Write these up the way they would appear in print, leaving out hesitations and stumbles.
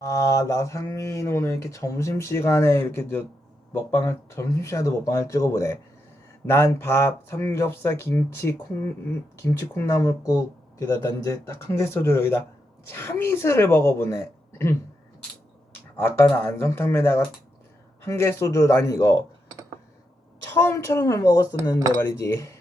아, 나 상민 오늘 이렇게 점심시간에 이렇게 점심시간에도 먹방을 찍어보네. 난 밥, 삼겹살, 김치 콩나물국, 게다가 이제 딱 한 개 소주 여기다 참이슬을 먹어보네. 아까는 안성탕면에다가 한 개 소주, 난 이거 처음처럼을 먹었었는데 말이지.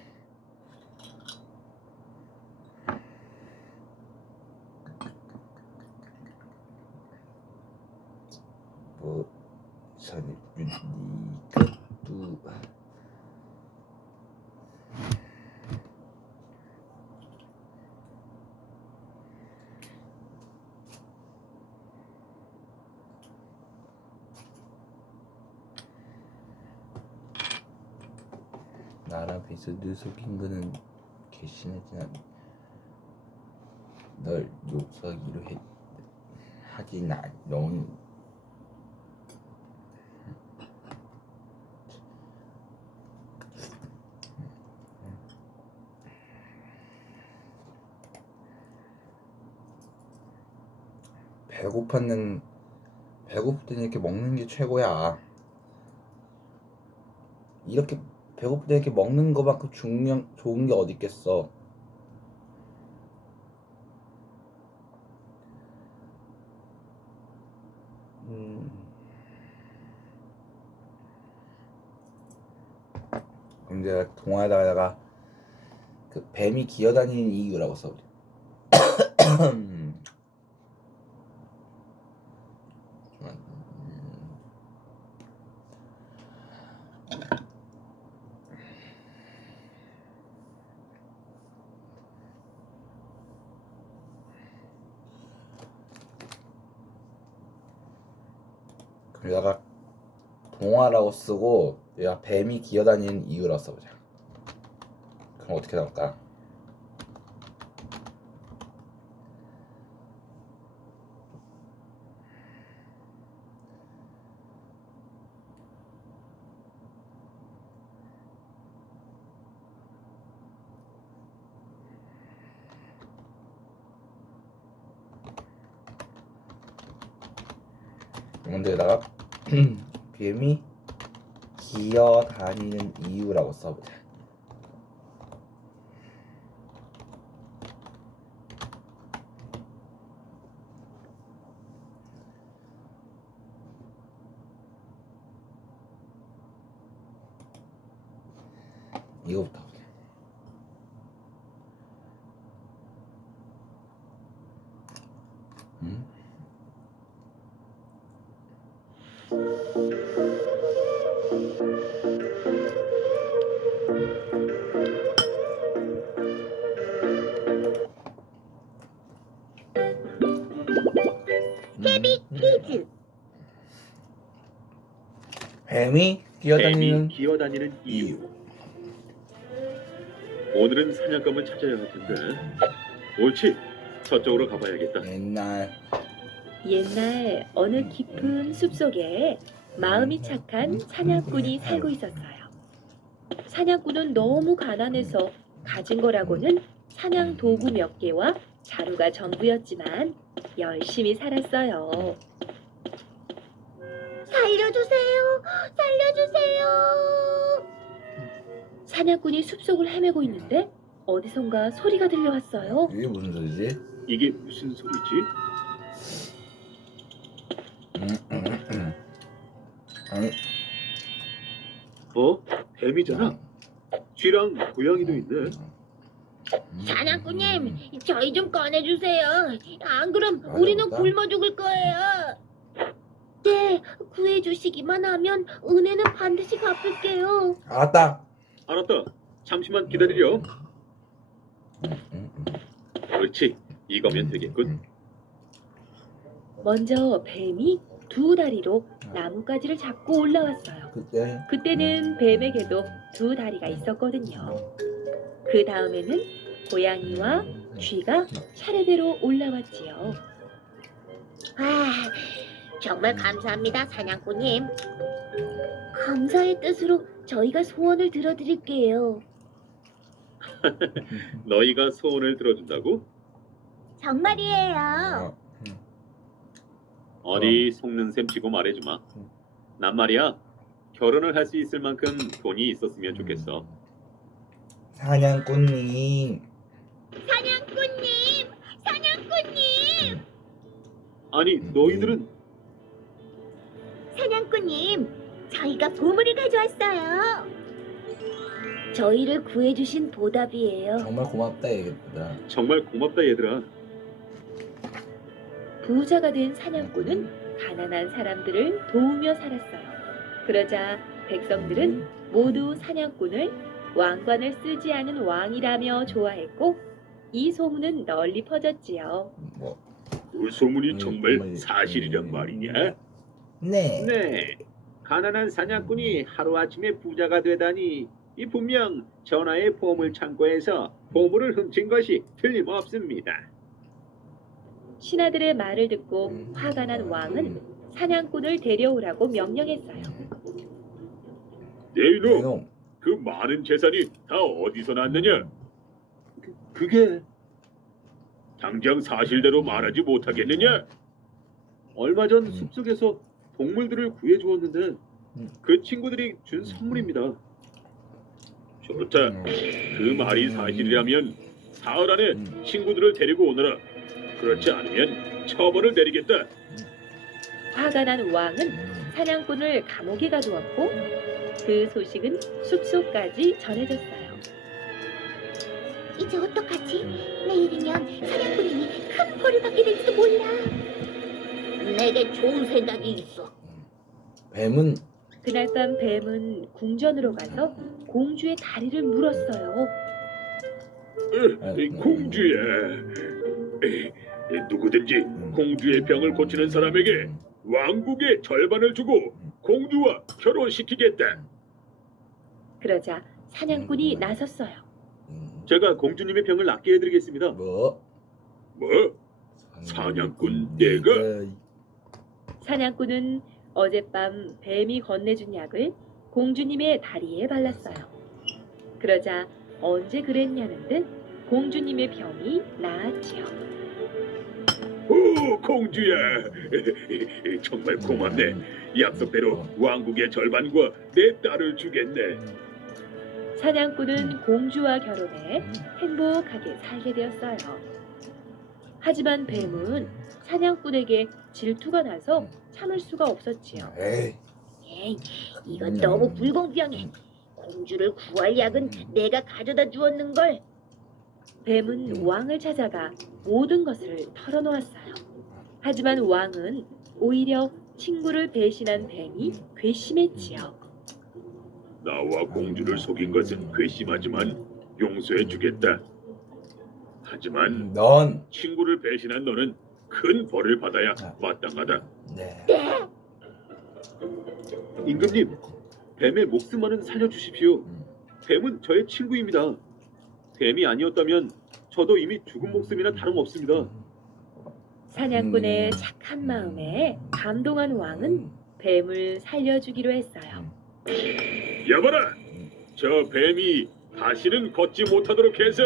뭐, 이것도 나라 비스드 속인 거는 개신하지만 널 욕설기로 하진 않노. 배고플 때는 이렇게 먹는 게 최고야. 이렇게 배고플 때 이렇게 먹는 거만큼 좋은 게 어디 있겠어. 이제 동화에다가 그 뱀이 기어다니는 이유라고 써버려. 여기다가 동화라고 쓰고 얘가 뱀이 기어다니는 이유라고 써보자. 그럼 어떻게 나올까? 문제에다가 뱀이 기어다니는 이유라고 써보자. 이거부터 볼게. 케비 퀴즈. 뱀이 기어다니는 이유. 오늘은 사냥감을 찾아야 할 텐데. 옳지. 저쪽으로 가봐야겠다. 옛날 어느 깊은 숲속에 마음이 착한 사냥꾼이 살고 있었어요. 사냥꾼은 너무 가난해서 가진 거라고는 사냥 도구 몇 개와 자루가 전부였지만 열심히 살았어요. 살려주세요! 살려주세요! 사냥꾼이 숲속을 헤매고 있는데 어디선가 소리가 들려왔어요. 이게 무슨 소리지? 이게 무슨 소리지? 아니, 뱀이잖아. 쥐랑 고양이도 있네. 사냥꾼님, 저희 좀 꺼내주세요. 안 그럼 우리는 맞아. 굶어 죽을 거예요. 네, 구해주시기만 하면 은혜는 반드시 갚을게요. 알았다. 알았다. 잠시만 기다리렴. 옳지. 이거면 되겠군. 먼저 뱀이 두 다리로 나뭇가지를 잡고 올라왔어요. 그때는 뱀에게도 두 다리가 있었거든요. 그 다음에는 고양이와 쥐가 차례대로 올라왔지요. 정말 감사합니다, 사냥꾼님. 감사의 뜻으로 저희가 소원을 들어드릴게요. 너희가 소원을 들어준다고? 정말이에요. 어디 속는 셈 치고 말해주마. 난 말이야 결혼을 할 수 있을 만큼 돈이 있었으면 좋겠어. 사냥꾼님. 사냥꾼님, 사냥꾼님, 아니 너희들은 사냥꾼님, 저희가 보물을 가져왔어요. 저희를 구해주신 보답이에요. 정말 고맙다 얘들아. 정말 고맙다 얘들아. 부자가 된 사냥꾼은 가난한 사람들을 도우며 살았어요. 그러자 백성들은 모두 사냥꾼을 왕관을 쓰지 않은 왕이라며 좋아했고 이 소문은 널리 퍼졌지요. 뭐. 그 소문이 정말 사실이란 말이냐? 네. 네. 가난한 사냥꾼이 하루아침에 부자가 되다니 이 분명 전하의 보물 창고에서 보물을 훔친 것이 틀림없습니다. 신하들의 말을 듣고 화가 난 왕은 사냥꾼을 데려오라고 명령했어요. 네 이놈, 이놈. 그 많은 재산이 다 어디서 났느냐? 그게 당장 사실대로 말하지 못하겠느냐? 얼마 전 숲속에서 동물들을 구해 주었는데 그 친구들이 준 선물입니다. 좋다. 그 말이 사실이라면 사흘 안에 친구들을 데리고 오너라. 그렇지 않으면 처벌을 내리겠다. 화가 난 왕은 사냥꾼을 감옥에 가두었고 그 소식은 숲속까지 전해졌어요. 이제 어떡하지? 내일이면 사냥꾼이 큰 벌을 받게 될지도 몰라. 내게 좋은 생각이 있어. 뱀은 그날 밤 뱀은 궁전으로 가서 공주의 다리를 물었어요. 공주야. 누구든지 공주의 병을 고치는 사람에게 왕국의 절반을 주고 공주와 결혼시키겠다. 그러자 사냥꾼이 나섰어요. 제가 공주님의 병을 낫게 해드리겠습니다. 뭐? 사냥꾼 내가? 사냥꾼은 어젯밤 뱀이 건네준 약을 공주님의 다리에 발랐어요. 그러자 언제 그랬냐는 듯 공주님의 병이 나았지요. 오, 공주야. 정말 고맙네. 약속대로 왕국의 절반과 내 딸을 주겠네. 사냥꾼은 공주와 결혼해 행복하게 살게 되었어요. 하지만 뱀은 사냥꾼에게 질투가 나서 참을 수가 없었지요. 에이. 이건 너무 불공평해. 공주를 구할 약은 내가 가져다 주었는걸. 뱀은 왕을 찾아가 모든 것을 털어놓았어요. 하지만 왕은 오히려 친구를 배신한 뱀이 괘씸했지요. 나와 공주를 속인 것은 괘씸하지만 용서해 주겠다. 하지만 넌. 친구를 배신한 너는 큰 벌을 받아야 마땅하다. 네. 임금님, 뱀의 목숨만은 살려주십시오. 뱀은 저의 친구입니다. 뱀이 아니었다면 저도 이미 죽은 목숨이나 다름없습니다. 사냥꾼의 착한 마음에 감동한 왕은 뱀을 살려주기로 했어요. 여봐라, 저 뱀이 다시는 걷지 못하도록 해서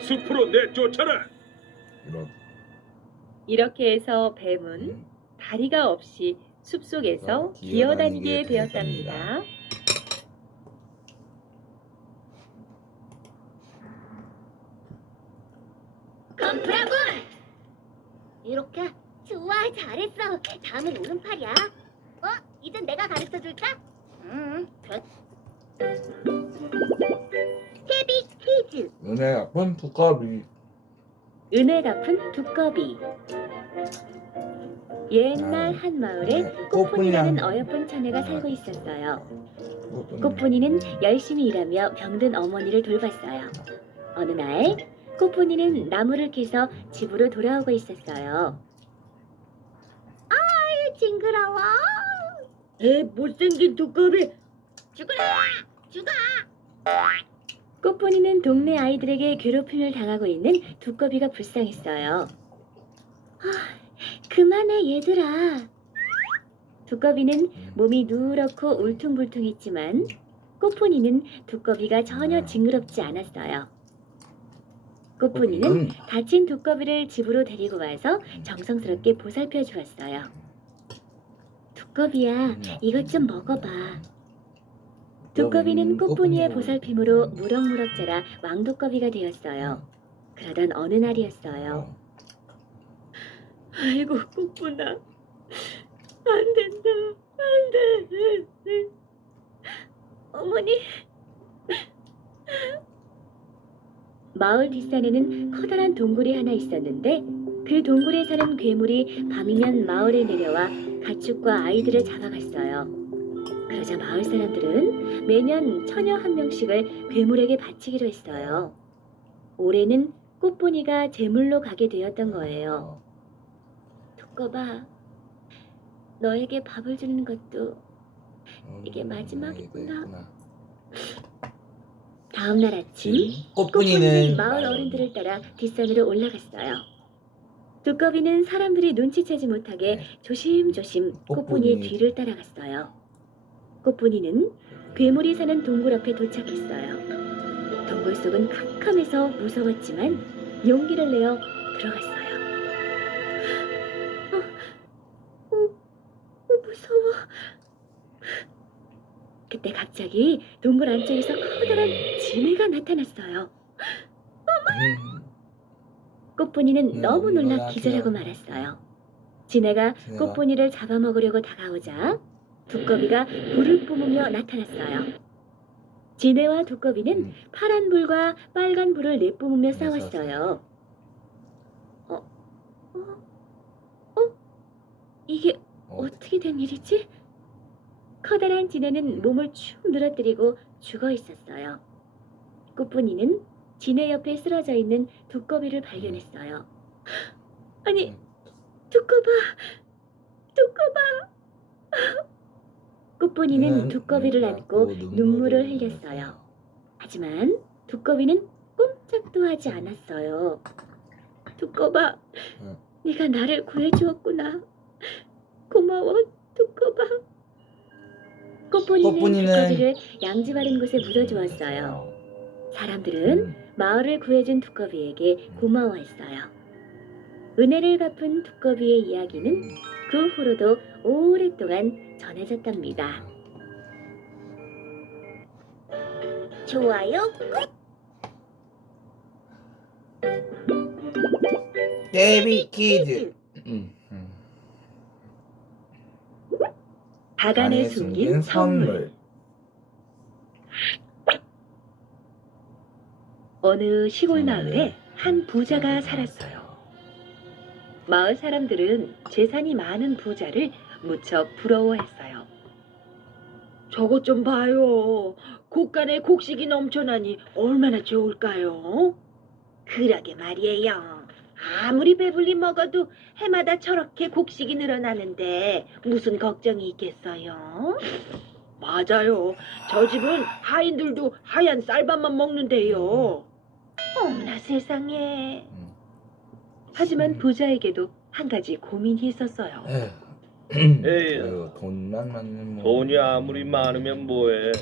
숲으로 내쫓아라. 이런. 이렇게 해서 뱀은 다리가 없이 숲속에서 기어다니게 되었답니다. 컴프라볼! 이렇게? 좋아, 잘했어. 다음은 오른팔이야. 이젠 내가 가르쳐줄까? 됐. 헤비 퀴즈. 은혜 아픈 두꺼비. 은혜 갚은 두꺼비. 옛날 한 마을에 꼬푼이라는 어여쁜 처녀가 살고 있었어요. 꼬푼이는 열심히 일하며 병든 어머니를 돌봤어요. 어느 날 꼬푼이는 나무를 캐서 집으로 돌아오고 있었어요. 징그러워. 못생긴 두꺼비. 죽어라! 죽어! 꼬푼이는 동네 아이들에게 괴롭힘을 당하고 있는 두꺼비가 불쌍했어요. 그만해 얘들아. 두꺼비는 몸이 누렇고 울퉁불퉁했지만 꼬푼이는 두꺼비가 전혀 징그럽지 않았어요. 꼬푼이는 다친 두꺼비를 집으로 데리고 와서 정성스럽게 보살펴 주었어요. 두꺼비야, 이것 좀 먹어봐. 두꺼비는 꽃분이의 보살핌으로 무럭무럭 자라 왕두꺼비가 되었어요. 그러던 어느 날이었어요. 아이고 꽃분아, 안 된다, 안 돼. 어머니. 마을 뒷산에는 커다란 동굴이 하나 있었는데 그 동굴에 사는 괴물이 밤이면 마을에 내려와 가축과 아이들을 잡아갔어요. 그러자 마을 사람들은 매년 처녀 한 명씩을 괴물에게 바치기로 했어요. 올해는 꽃분이가 제물로 가게 되었던 거예요. 두꺼봐, 너에게 밥을 주는 것도 이게 마지막이구나. 다음 날 아침 꽃분이는 마을 어른들을 따라 뒷산으로 올라갔어요. 두꺼비는 사람들이 눈치채지 못하게 조심조심 꽃분이의 뒤를 따라갔어요. 꽃분이는 괴물이 사는 동굴 앞에 도착했어요. 동굴 속은 캄캄해서 무서웠지만 용기를 내어 들어갔어요. 무서워. 그때 갑자기 동굴 안쪽에서 커다란 지네가 나타났어요. 꽃분이는 너무 놀라 기절하고 말았어요. 지네가 꽃분이를 잡아먹으려고 다가오자 두꺼비가 불을 뿜으며 나타났어요. 지네와 두꺼비는 파란 불과 빨간 불을 내뿜으며 싸웠어요. 이게 어떻게 된 일이지? 커다란 지네는 몸을 축 늘어뜨리고 죽어 있었어요. 꽃분이는 지네 옆에 쓰러져 있는 두꺼비를 발견했어요. 아니, 두꺼봐. 꽃분이는 두꺼비를 안고 눈물을 흘렸어요. 하지만 두꺼비는 꼼짝도 하지 않았어요. 두꺼봐, 네가 나를 구해주었구나. 고마워, 두꺼봐. 꽃분이는 두꺼비를 양지 바른 곳에 묻어주었어요. 사람들은 마을을 구해준 두꺼비에게 고마워했어요. 은혜를 갚은 두꺼비의 이야기는 그 후로도 오랫동안 전해졌답니다. 좋아요 데뷔 키즈. 닭 안에 숨긴 선물. 어느 시골 마을에 한 부자가 살았어요. 마을 사람들은 재산이 많은 부자를 무척 부러워했어요. 저것 좀 봐요. 곡간에 곡식이 넘쳐나니 얼마나 좋을까요? 그러게 말이에요. 아무리 배불리 먹어도 해마다 저렇게 곡식이 늘어나는데 무슨 걱정이 있겠어요? 맞아요. 저 집은 하인들도 하얀 쌀밥만 먹는데요. 어머나 세상에. 하지만 부자에게도 한 가지 고민이 있었어요. 에이, 돈만 많으면 뭐. 돈이 아무리 많으면 뭐해.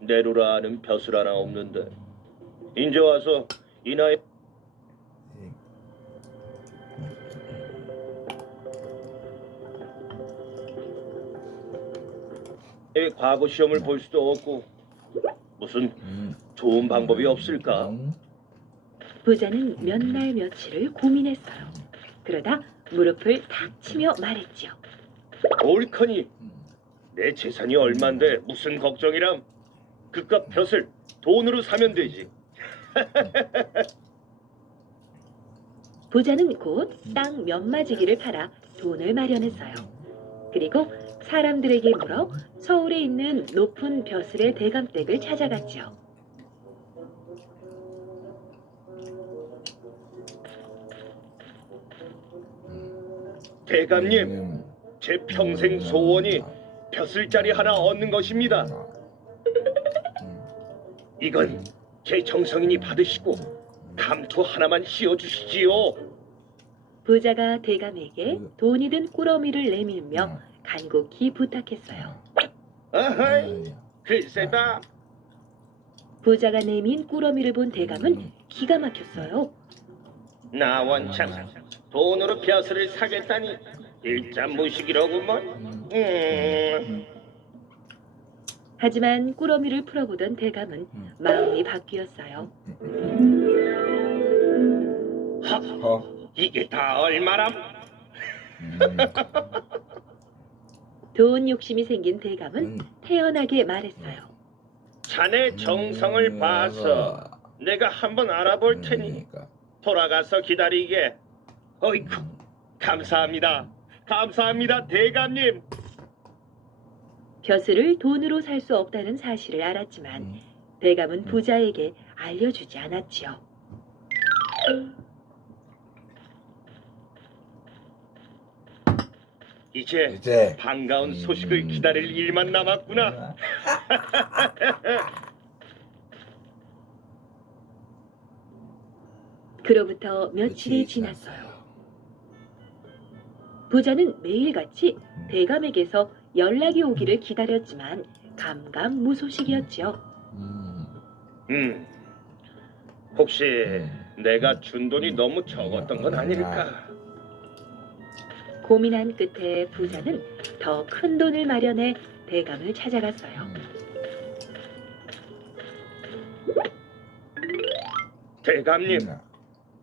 내로라는 벼슬 하나 없는데. 이제 와서 이 나이 과거 시험을 볼 수도 없고 무슨 좋은 방법이 없을까? 부자는 몇 날 며칠을 고민했어요. 그러다 무릎을 탁 치며 말했죠. 옳거니 내 재산이 얼만데 무슨 걱정이람? 그깟 벼슬 돈으로 사면 되지. 부자는 곧 땅 몇 마지기를 팔아 돈을 마련했어요. 그리고 사람들에게 물어 서울에 있는 높은 벼슬의 대감댁을 찾아갔죠. 대감님, 제 평생 소원이 벼슬자리 하나 얻는 것입니다. 이건 제 정성이니 받으시고 감투 하나만 씌워주시지요. 부자가 대감에게 돈이 든 꾸러미를 내밀며 간곡히 부탁했어요. 아하이, 글쎄다. 부자가 내민 꾸러미를 본 대감은 기가 막혔어요. 나 원참 돈으로 벼슬을 사겠다니 일자 무식이로구먼. 하지만 꾸러미를 풀어보던 대감은 마음이 바뀌었어요. 이게 다 얼마람? 돈 욕심이 생긴 대감은 태연하게 말했어요. 자네 정성을 봐서 내가 한번 알아볼 테니 돌아가서 기다리게. 어이쿠, 감사합니다. 감사합니다, 대감님. 벼슬을 돈으로 살 수 없다는 사실을 알았지만 대감은 부자에게 알려주지 않았지요. 이제 반가운 소식을 기다릴 일만 남았구나. 그로부터 며칠이 지났어요. 부자는 매일같이 대감에게서 연락이 오기를 기다렸지만 감감무소식이었지요. 혹시 내가 준 돈이 너무 적었던 건 아닐까? 고민한 끝에 부자는 더 큰 돈을 마련해 대감을 찾아갔어요. 대감님,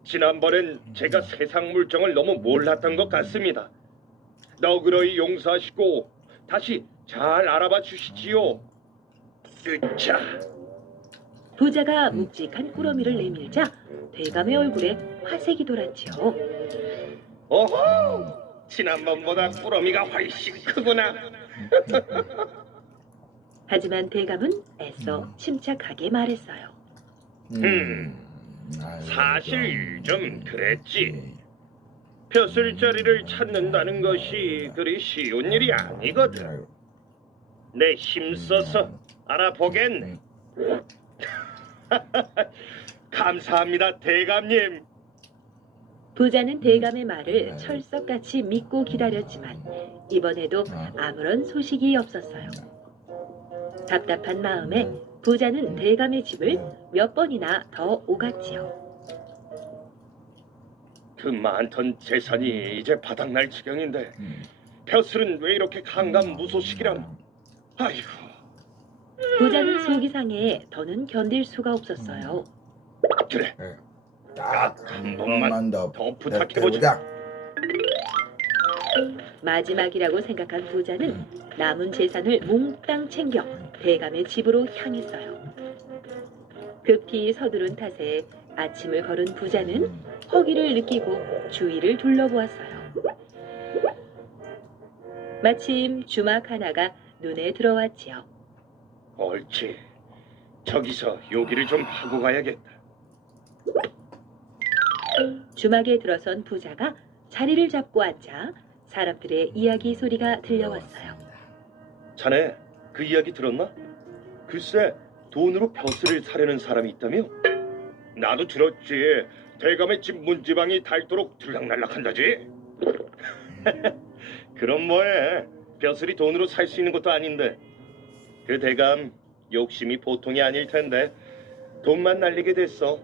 지난번엔 제가 세상 물정을 너무 몰랐던 것 같습니다. 너그러이 용서하시고 다시 잘 알아봐 주시지요. 으차. 부자가 묵직한 꾸러미를 내밀자 대감의 얼굴에 화색이 돌았지요. 오호! 지난번보다 꾸러미가 훨씬 크구나. 하지만 대감은 애써 침착하게 말했어요. 사실 좀 그랬지. 벼슬자리를 찾는다는 것이 그리 쉬운 일이 아니거든. 내 힘써서 알아보겠네. 감사합니다, 대감님. 부자는 대감의 말을 철석같이 믿고 기다렸지만 이번에도 아무런 소식이 없었어요. 답답한 마음에 부자는 대감의 집을 몇 번이나 더 오갔지요. 그 많던 재산이 이제 바닥날 지경인데 벼슬은 왜 이렇게 강간무소식이람? 아이고. 부자는 속이 상해 더는 견딜 수가 없었어요. 그래, 딱 한 번만 더 더 부탁해보자. 마지막이라고 생각한 부자는 남은 재산을 몽땅 챙겨 대감의 집으로 향했어요. 급히 서두른 탓에 아침을 걸은 부자는 허기를 느끼고 주위를 둘러보았어요. 마침 주막 하나가 눈에 들어왔지요. 옳지. 저기서 요기를 좀 하고 가야겠다. 주막에 들어선 부자가 자리를 잡고 앉자 사람들의 이야기 소리가 들려왔어요. 자네 그 이야기 들었나? 글쎄 돈으로 벼슬을 사려는 사람이 있다며? 나도 들었지. 대감의 집 문지방이 닳도록 들락날락한다지. 그럼 뭐해? 벼슬이 돈으로 살 수 있는 것도 아닌데. 그 대감 욕심이 보통이 아닐 텐데 돈만 날리게 됐어.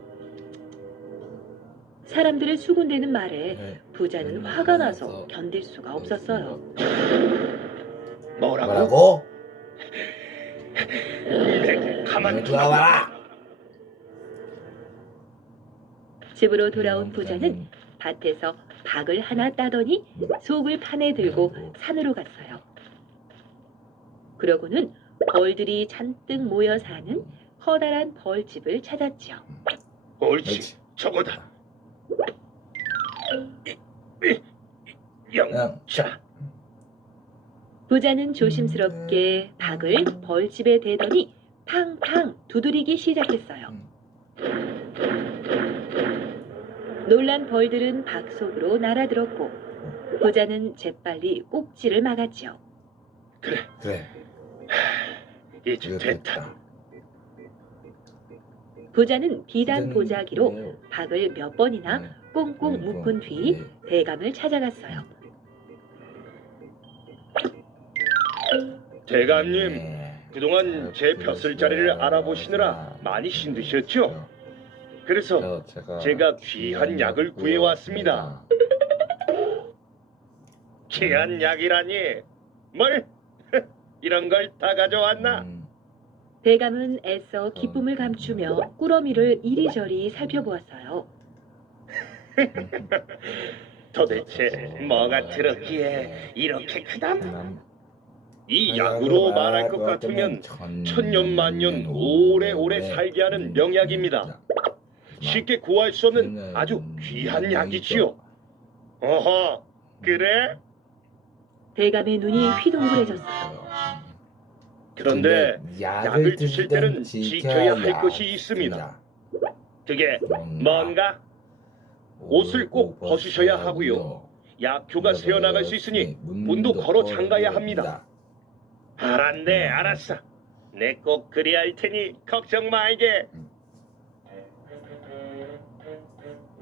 사람들의 수군대는 말에 부자는 화가 나서 견딜 수가 없었어요. 뭐라고? 가만 놔봐라. 집으로 돌아온 부자는 밭에서 박을 하나 따더니 속을 판에 들고 산으로 갔어요. 그러고는 벌들이 잔뜩 모여 사는 커다란 벌집을 찾았지요. 옳지. 저거다. 영차. 부자는 조심스럽게 박을 벌집에 대더니 팡팡 두드리기 시작했어요. 놀란 벌들은 박 속으로 날아들었고 부자는 재빨리 꼭지를 막았지요. 그래. 이제 됐다. 부자는 비단 보자기로 박을 몇 번이나 꽁꽁 묶은 뒤 대감을 찾아갔어요. 대감님, 그동안 제 벼슬자리를 알아보시느라 많이 힘드셨죠? 그래서 제가 귀한 약을 구해왔습니다. 귀한 약이라니 뭘? 이런 걸 다 가져왔나? 대감은 애써 기쁨을 감추며 꾸러미를 이리저리 살펴보았어요. 도대체 뭐가 들었기에 이렇게 크다? 이 약으로 말할 것 같으면 천년만년 오래오래 살게 하는 명약입니다. 쉽게 구할 수 없는 아주 귀한 약이지요. 어허, 그래? 대감의 눈이 휘둥그레졌어요. 그런데 약을 드실 때는 지켜야 할 것이 있습니다. 그게 뭔가? 옷을 꼭 벗으셔야 하고요. 약효가 새어나갈 수 있으니 문도 걸어 잠가야 합니다. 알았네, 알았어. 내 꼭 그래야 할 테니 걱정 말게.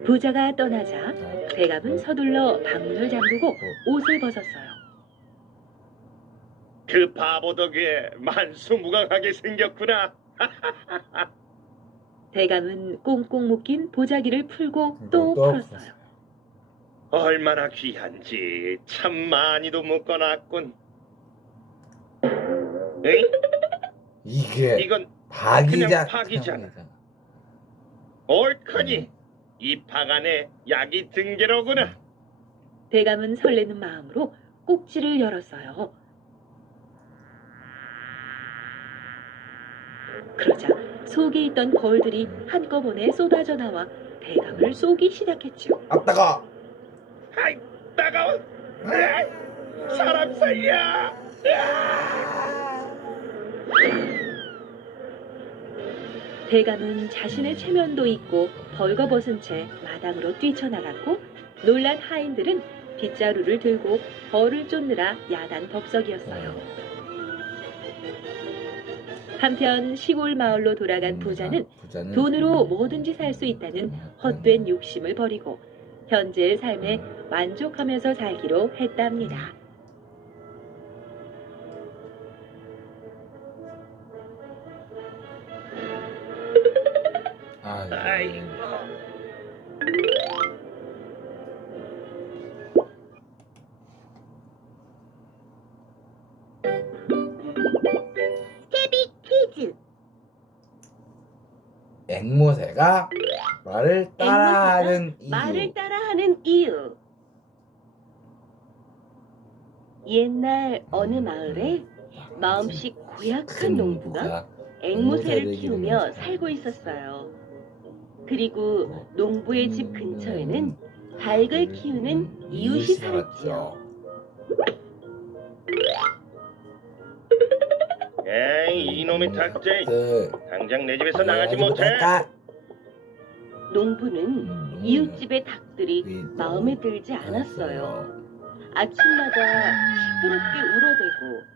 부자가 떠나자 대감은 서둘러 방문을 잠그고 옷을 벗었어요. 그 바보 덕에 만수무강하게 생겼구나. 대감은 꽁꽁 묶인 보자기를 풀고 또 풀었어요. 얼마나 귀한지 참 많이도 묶어놨군. 응? 이게 이건 박이자 그냥 박이잖아. 옳거니 이 박 안에 약이 든 게로구나. 대감은 설레는 마음으로 꼭지를 열었어요. 그러자 속에 있던 벌들이 한꺼번에 쏟아져 나와 대감을 쏘기 시작했죠. 아 따가. 아이 따가워. 으악! 사람 살려. 대감은 자신의 체면도 잊고 벌거벗은 채 마당으로 뛰쳐나갔고 놀란 하인들은 빗자루를 들고 벌을 쫓느라 야단법석이었어요. 한편 시골 마을로 돌아간 부자는 돈으로 뭐든지 살 수 있다는 헛된 욕심을 버리고 현재의 삶에 만족하면서 살기로 했답니다. 아이고. TV 퀴즈. 앵무새가 말을 따라하는 이유. 말을 따라하는 이유. 옛날 어느 마을에 마음씨 고약한 농부가 앵무새를 키우며 살고 있었어요. 그리고 농부의 집 근처에는 닭을 키우는 이웃이 살았지요. 에이 이놈의 닭들 네. 당장 내 집에서 나가지 못해. 농부는 이웃집의 닭들이 마음에 들지 않았어요. 아침마다 시끄럽게 울어대고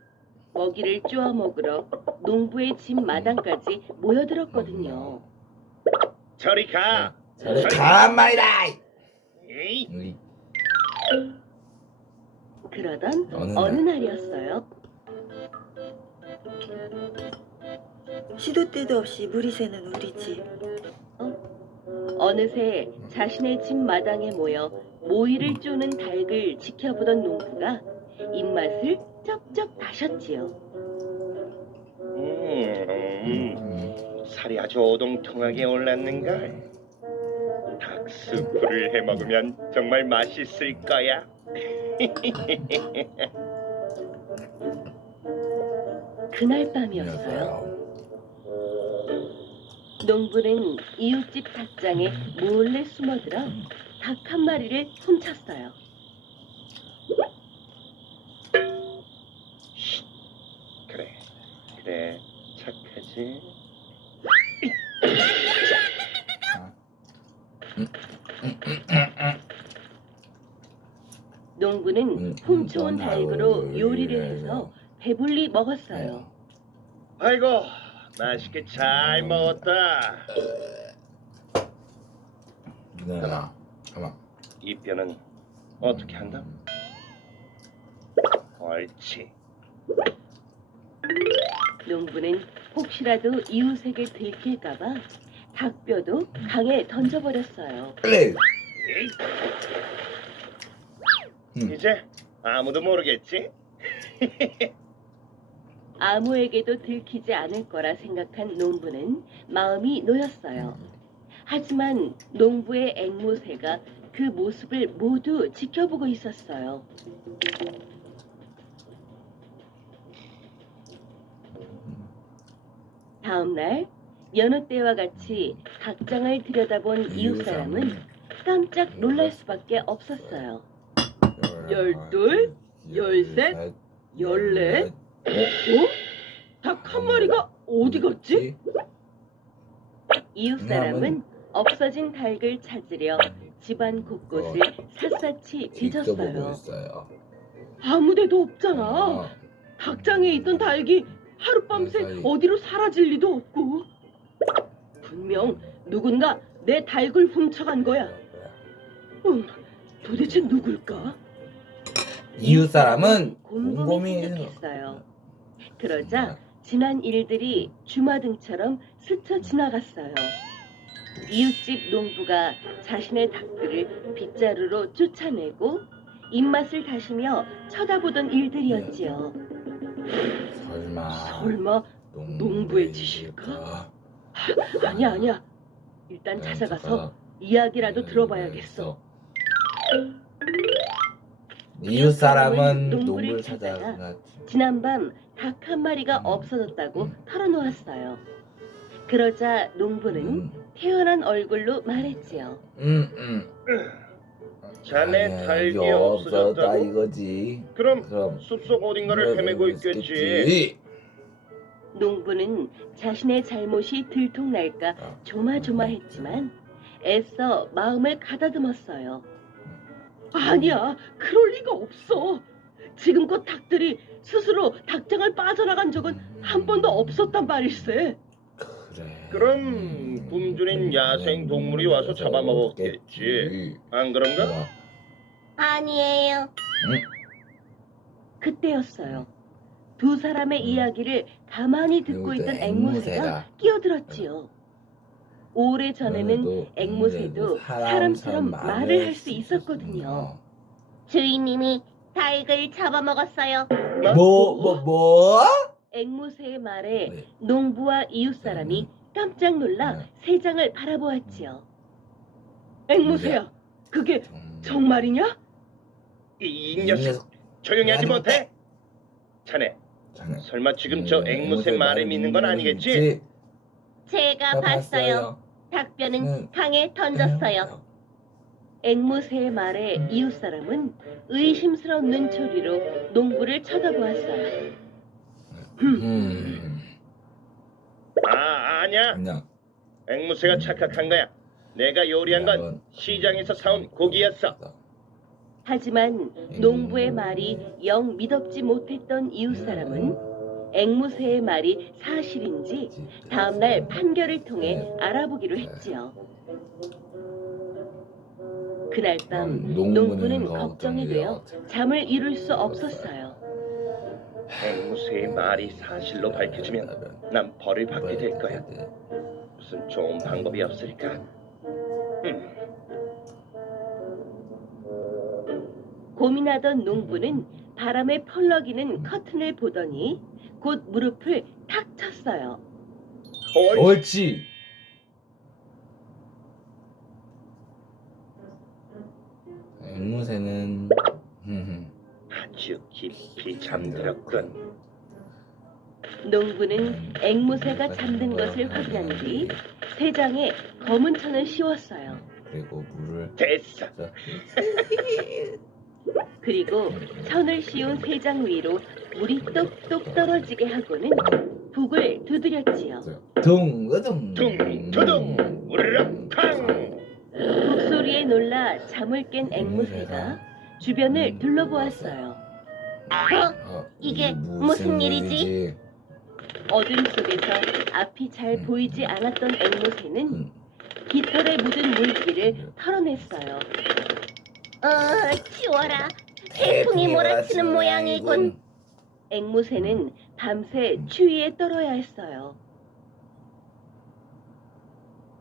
먹이를 쪼아 먹으러 농부의 집 마당까지 모여들었거든요. 저리 가. 저리 가란 말이다. 에이. 그러던 어느 어느 날이었어요. 시도 때도 없이 물이 새는 우리 집. 어느새 자신의 집 마당에 모여 모이를 쪼는 닭을 지켜보던 농부가 입맛을 쩍쩍 다셨지요. 살이 아주 오동통하게 올랐는걸. 닭수프를 해 먹으면 정말 맛있을 거야. 그날 밤이었어요. 농부는 이웃집 닭장에 몰래 숨어들어 닭 한 마리를 훔쳤어요. 그래 착하지. 농부는 훔쳐온 닭으로 요리를 해서 배불리 먹었어요. 아이고 맛있게 잘 먹었다. 누나야, 가만. 이 뼈는 어떻게 한다? 옳지. 농부는 혹시라도 이웃에게 들킬까봐 닭뼈도 강에 던져버렸어요. 그래. 이제 아무도 모르겠지? 아무에게도 들키지 않을 거라 생각한 농부는 마음이 놓였어요. 하지만 농부의 앵무새가 그 모습을 모두 지켜보고 있었어요. 다음 날 여느 때와 같이 닭장을 들여다본 이웃사람은 깜짝 놀랄 수밖에 없었어요. 12, 13, 14. 닭 한 마리가 어디 갔지? 이웃사람은 없어진 닭을 찾으려 집안 곳곳을 샅샅이 뒤졌어요. 아무데도 없잖아. 닭장에 있던 닭이 하룻밤새 어디로 사라질 리도 없고. 분명 누군가 내 닭을 훔쳐간 거야. 도대체 누굴까? 이웃 사람은 곰곰이 곰곰이 생각했어요. 그러자 지난 일들이 주마등처럼 스쳐 지나갔어요. 이웃집 농부가 자신의 닭들을 빗자루로 쫓아내고 입맛을 다시며 쳐다보던 일들이었지요. 설마 농부의 짓일까? 아니야. 일단 찾아가서 이야기라도 들어봐야겠어. 이웃 사람은 농부를 농부를 찾아가 찾아가. 지난밤 닭 한 마리가 없어졌다고 털어놓았어요. 그러자 농부는 태어난 얼굴로 말했지요. 자네 닭이 없어졌다 없어졌다고? 이거지. 그럼 그럼 숲속 어딘가를 헤매고 있겠지. 농부는 자신의 잘못이 들통날까 조마조마했지만 애써 마음을 가다듬었어요. 아니야, 그럴 리가 없어. 지금껏 닭들이 스스로 닭장을 빠져나간 적은 한 번도 없었단 말일세. 그래. 그럼 굶주린 야생 동물이 와서 잡아먹었겠지. 안 그런가? 아니에요. 그때였어요. 두 사람의 이야기를 가만히 듣고 있던 앵무새가 끼어들었지요. 오래전에는 앵무새도 사람처럼 말을 할 수 있었거든요. 주인님이 닭을 잡아먹었어요. 뭐? 앵무새의 말에 농부와 이웃사람이 깜짝 놀라 새장을 바라보았지요. 앵무새야, 그게 정말이냐? 이 녀석 조용히 하지 못해? 자네 설마 지금 저 앵무새 말을 믿는 건 아니겠지? 제가 봤어요. 닭뼈는 강에 던졌어요. 앵무새의 말에 이웃사람은 의심스러운 눈초리로 농부를 쳐다보았어요. 아니야. 앵무새가 착각한 거야. 내가 요리한 건 시장에서 사온 고기였어. 하지만 농부의 말이 영 믿업지 못했던 이웃사람은 앵무새의 말이 사실인지 다음날 판결을 통해 알아보기로 했지요. 그날 밤 농부는 걱정이 되어 잠을 이룰 수 없었어요. 앵무새의 말이 사실로 밝혀지면 난 벌을 받게 될 거야. 무슨 좋은 방법이 없을까? 고민하던 농부는 바람에 펄럭이는 커튼을 보더니 곧 무릎을 탁 쳤어요. 옳지. 앵무새는 아주 깊이 잠들었군. 농부는 앵무새가 잠든 것을 확인한 뒤 새장에 검은 천을 씌웠어요. 그리고 물을 됐어. 그리고 천을 씌운 새장 위로 물이 똑똑 떨어지게 하고는 북을 두드렸지요. 둥두둥 둥두둥 우르륵 탕. 북소리에 놀라 잠을 깬 앵무새가 주변을 둘러보았어요. 이게 무슨 일이지? 어둠 속에서 앞이 잘 보이지 않았던 앵무새는 깃털에 묻은 물기를 털어냈어요. 치워라. 태풍이 몰아치는 모양이군. 앵무새는 밤새 추위에 떨어야 했어요.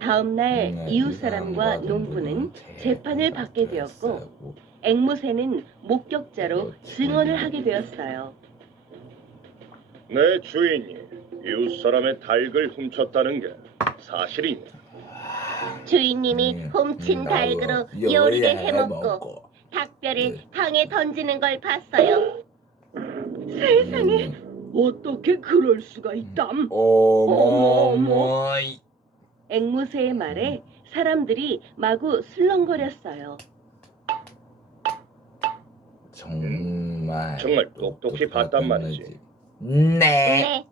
다음 날 이웃 사람과 농부는 재판을 받게 되었고 앵무새는 목격자로 증언을 하게 되었어요. 내 주인이 이웃 사람의 닭을 훔쳤다는 게 사실이냐? 주인님이 훔친 닭으로 요리를 해먹고 닭뼈를 강에 던지는 걸 봤어요. 세상에 어떻게 그럴 수가 있담? 어머. 앵무새의 말에 사람들이 마구 술렁거렸어요. 정말 똑똑히 봤단 말이지. 네. 네,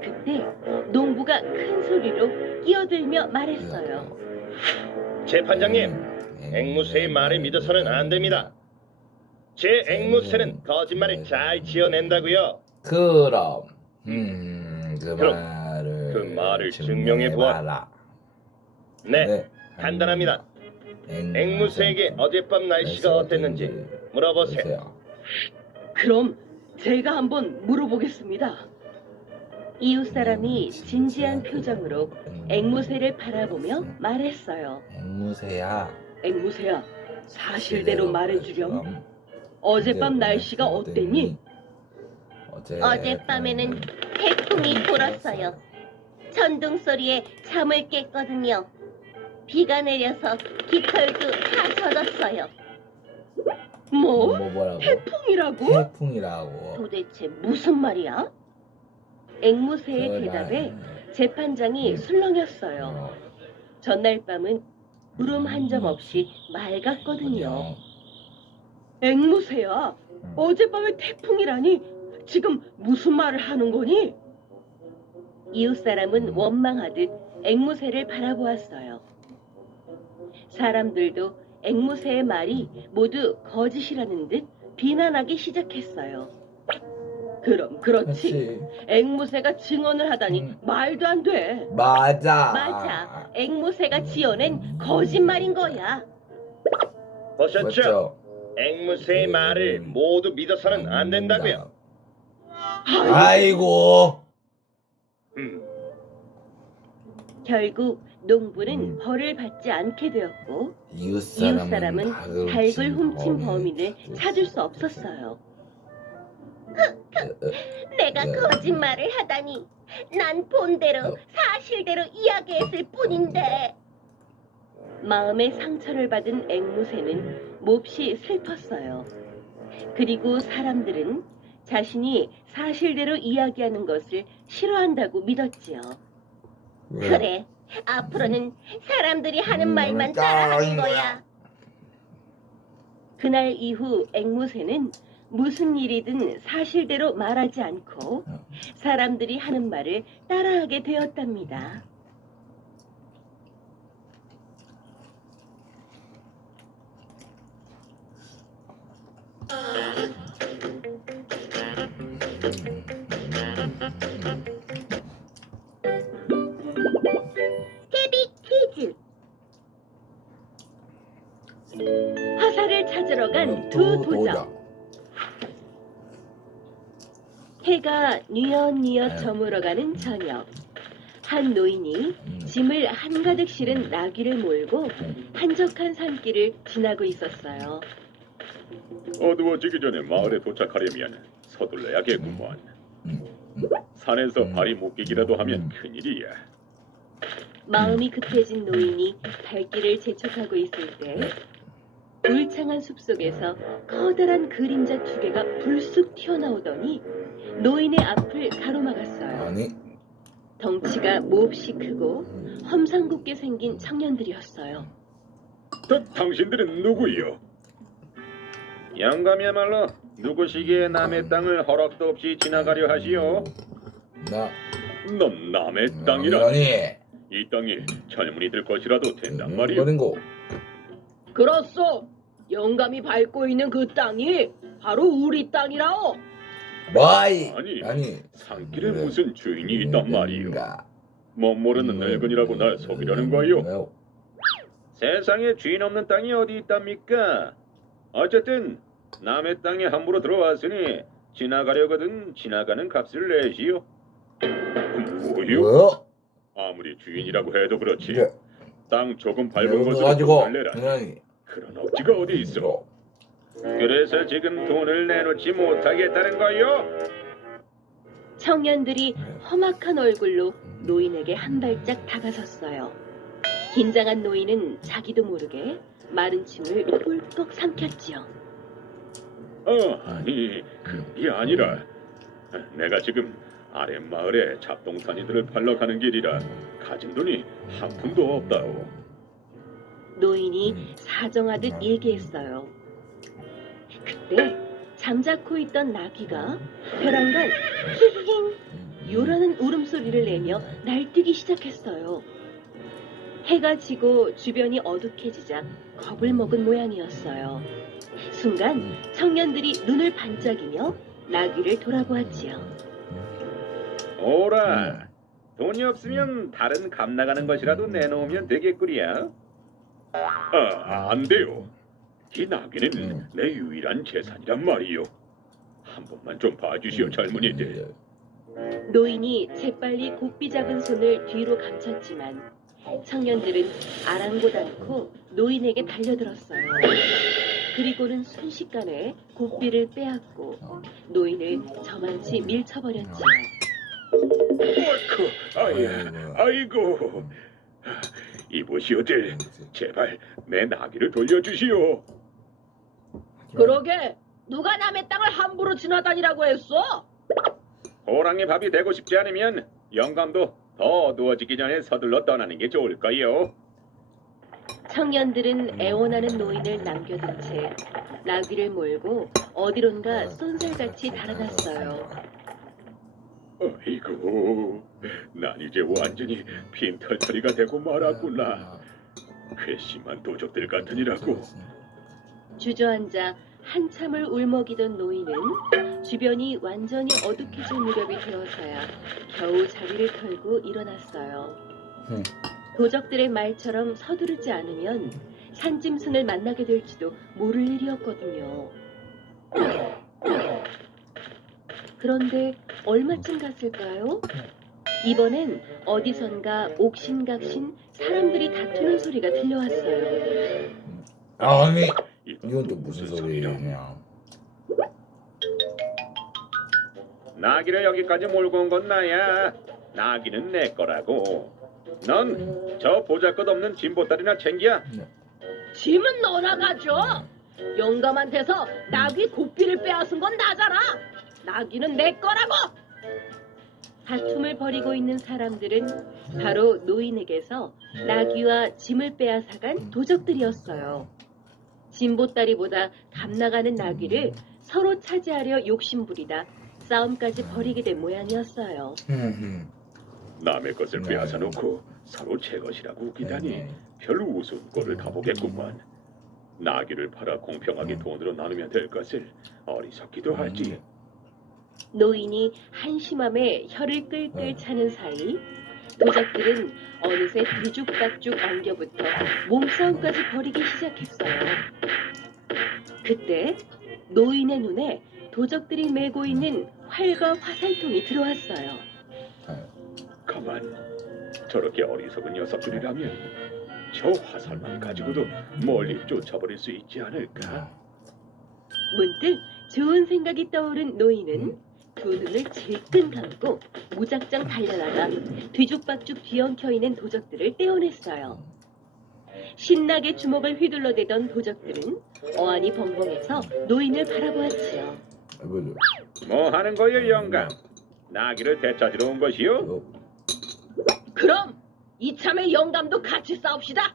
그때 농부가 큰 소리로 끼어들며 말했어요. 재판장님, 앵무새의 말을 믿어서는 안 됩니다. 제 앵무새는 거짓말을 잘 지어낸다고요. 그럼 그 말을 증명해 보아라. 네, 간단합니다. 앵무새에게 어젯밤 날씨가 어땠는지 물어보세요. 그럼 제가 한번 물어보겠습니다. 이웃 사람이 진지한 표정으로 앵무새를 바라보며 말했어요. 앵무새야. 앵무새야, 사실대로 말해주렴. 어젯밤 날씨가 어땠니? 어젯밤에는 태풍이 불었어요. 천둥 소리에 잠을 깼거든요. 비가 내려서 깃털도 다 젖었어요. 뭐? 태풍이라고? 태풍이라고. 도대체 무슨 말이야? 앵무새의 대답에 재판장이 술렁였어요. 전날 밤은 구름 한 점 없이 맑았거든요. 앵무새야, 어젯밤에 태풍이라니 지금 무슨 말을 하는 거니? 이웃 사람은 원망하듯 앵무새를 바라보았어요. 사람들도 앵무새의 말이 모두 거짓이라는 듯 비난하기 시작했어요. 그럼 그렇지. 앵무새가 증언을 하다니 말도 안 돼. 맞아. 앵무새가 지어낸 거짓말인 거야. 보셨죠? 앵무새의 말을 모두 믿어서는 안 된다고요. 아이고. 결국 농부는 벌을 받지 않게 되었고 이웃 이웃 사람은 닭을 훔친 범인을 찾을 수 없었어요. 내가 거짓말을 하다니. 난 본대로 사실대로 이야기했을 뿐인데. 마음의 상처를 받은 앵무새는 몹시 슬펐어요. 그리고 사람들은 자신이 사실대로 이야기하는 것을 싫어한다고 믿었지요. 그래, 앞으로는 사람들이 하는 말만 따라하는 거야. 그날 이후 앵무새는 무슨 일이든 사실대로 말하지 않고 사람들이 하는 말을 따라하게 되었답니다. 깨비 퀴즈. 화살을 찾으러 간 두 도적. 해가 뉘엿뉘엿 저물어가는 저녁, 한 노인이 짐을 한가득 실은 나귀를 몰고 한적한 산길을 지나고 있었어요. 어두워지기 전에 마을에 도착하려면 서둘러야겠구먼. 산에서 발이 묶이기라도 하면 큰일이야. 마음이 급해진 노인이 발길을 재촉하고 있을 때 울창한 숲속에서 커다란 그림자 두 개가 불쑥 튀어나오더니 노인의 앞을 가로막았어요. 아니. 덩치가 몹시 크고 험상궂게 생긴 청년들이었어요. 당신들은 누구요? 영감이야말로 누구시기에 남의 땅을 허락도 없이 지나가려 하시오? 넌 남의 땅이라. 아니. 이 땅이 젊은이들 것이라도 된단 말이오. 버린고. 그렇소. 영감이 밟고 있는 그 땅이 바로 우리 땅이라오. 뭐이? 아니, 산길에 무슨 주인이 있단 말이오. 멋모르는 늙은이라고 날 속이려는 거요. 세상에 주인 없는 땅이 어디 있답니까? 어쨌든 남의 땅에 함부로 들어왔으니 지나가려거든 지나가는 값을 내시오. 뭐요? 뭐야? 아무리 주인이라고 해도 그렇지. 이게 땅 조금 밟은 것으로 가지고 달래라. 그냥 그런 억지가 어디 있어? 그래서 지금 돈을 내놓지 못하겠다는 거요? 청년들이 험악한 얼굴로 노인에게 한 발짝 다가섰어요. 긴장한 노인은 자기도 모르게 마른 침을 꿀꺽 삼켰지요. 아니 그게 아니라 내가 지금 아랫마을에 잡동사니들을 팔러 가는 길이라 가진 돈이 한 푼도 없다오. 노인이 사정하듯 얘기했어요. 그때 잠자코 있던 나귀가 벼랑간 히히힝 요라는 울음소리를 내며 날뛰기 시작했어요. 해가 지고 주변이 어둑해지자 겁을 먹은 모양이었어요. 순간 청년들이 눈을 반짝이며 나귀를 돌아보았지요. 오라, 돈이 없으면 다른 값 나가는 것이라도 내놓으면 되겠구리야. 안 돼요. 이 나귀는 내 유일한 재산이란 말이요. 한 번만 좀 봐주시오, 젊은이들. 노인이 재빨리 곱비 작은 손을 뒤로 감췄지만 청년들은 아랑곳 않고 노인에게 달려들었어요. 그리고는 순식간에 곱비를 빼앗고 노인을 저만치 밀쳐버렸지요. 아이고. 이보시오들, 제발 내 나귀를 돌려주시오. 그러게 누가 남의 땅을 함부로 지나다니라고 했어? 호랑이 밥이 되고 싶지 않으면 영감도 더 어두워지기 전에 서둘러 떠나는 게 좋을 거요. 청년들은 애원하는 노인을 남겨둔 채 나귀를 몰고 어디론가 쏜살같이 달아났어요. 아이고, 난 이제 완전히 빈털터리가 되고 말았구나. 괘씸한 도적들 같으니라고. 주저앉아 한참을 울먹이던 노인은 주변이 완전히 어둑해질 무렵이 되어서야 겨우 자리를 털고 일어났어요. 도적들의 말처럼 서두르지 않으면 산짐승을 만나게 될지도 모를 일이었거든요. 그런데 얼마쯤 갔을까요? 이번엔 어디선가 옥신각신 사람들이 다투는 소리가 들려왔어요. 아니 이건 또 무슨 소리냐? 나귀를 여기까지 몰고 온 건 나야. 나귀는 내 거라고. 넌 저 보잘것없는 진보딸이나 챙겨. 짐은 너나 가져. 영감한테서 나귀 고삐를 빼앗은 건 나잖아. 나귀는 내 거라고. 다툼을 벌이고 있는 사람들은 바로 노인에게서 나귀와 짐을 빼앗아간 도적들이었어요. 진보따리보다 값나가는 나귀를 서로 차지하려 욕심부리다 싸움까지 벌이게 된 모양이었어요. 남의 것을 빼앗아 놓고 서로 제 것이라고 우기다니 별 우스운 꼴을 다 보겠구만. 나귀를 팔아 공평하게 돈으로 나누면 될 것을 어리석기도 하지. 노인이 한심함에 혀를 끌끌 차는 사이 도적들은 어느새 뒤죽박죽 엉겨붙어 몸싸움까지 벌이기 시작했어요. 그때 노인의 눈에 도적들이 메고 있는 활과 화살통이 들어왔어요. 가만, 저렇게 어리석은 녀석들이라면 저 화살만 가지고도 멀리 쫓아버릴 수 있지 않을까? 문득 좋은 생각이 떠오른 노인은 두 눈을 질끈 감고 무작정 달려나가 뒤죽박죽 뒤엉켜 있는 도적들을 떼어냈어요. 신나게 주먹을 휘둘러대던 도적들은 어안이 벙벙해서 노인을 바라보았지요. 뭐 하는 거요, 영감? 나귀를 되찾으러 온 것이요? 그럼 이참에 영감도 같이 싸웁시다.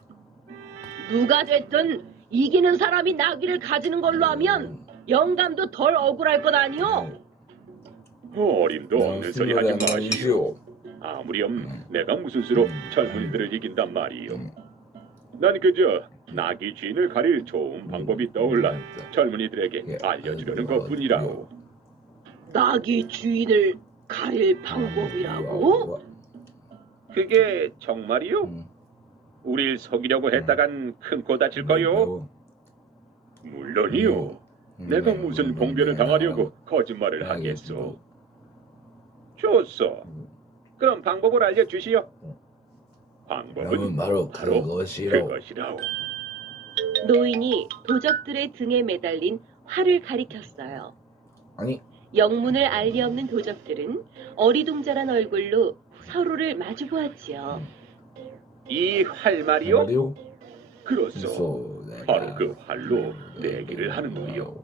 누가 됐든 이기는 사람이 나귀를 가지는 걸로 하면 영감도 덜 억울할 것 아니오? 어림도 없는 소리 하지 마시오. 아무렴 내가 무슨 수로 젊은이들을 이긴단 말이오. 난 그저 나귀 주인을 가릴 좋은 방법이 떠올라 젊은이들에게 알려주려는 것뿐이라오. 나귀 주인을 가릴 방법이라고? 그게 정말이요? 우릴 속이려고 했다간 큰 코 다칠 거요? 물론이오. 내가 무슨 봉변을 당하려고 거짓말을 하겠소. 좋소. 그럼 방법을 알려주시오. 방법은 바로 그것이라오. 노인이 도적들의 등에 매달린 활을 가리켰어요. 아니 영문을 알 리 없는 도적들은 어리둥절한 얼굴로 서로를 마주 보았지요. 이 활 말이요? 말이요. 그렇소. 바로 그 활로 내기를 하는구요.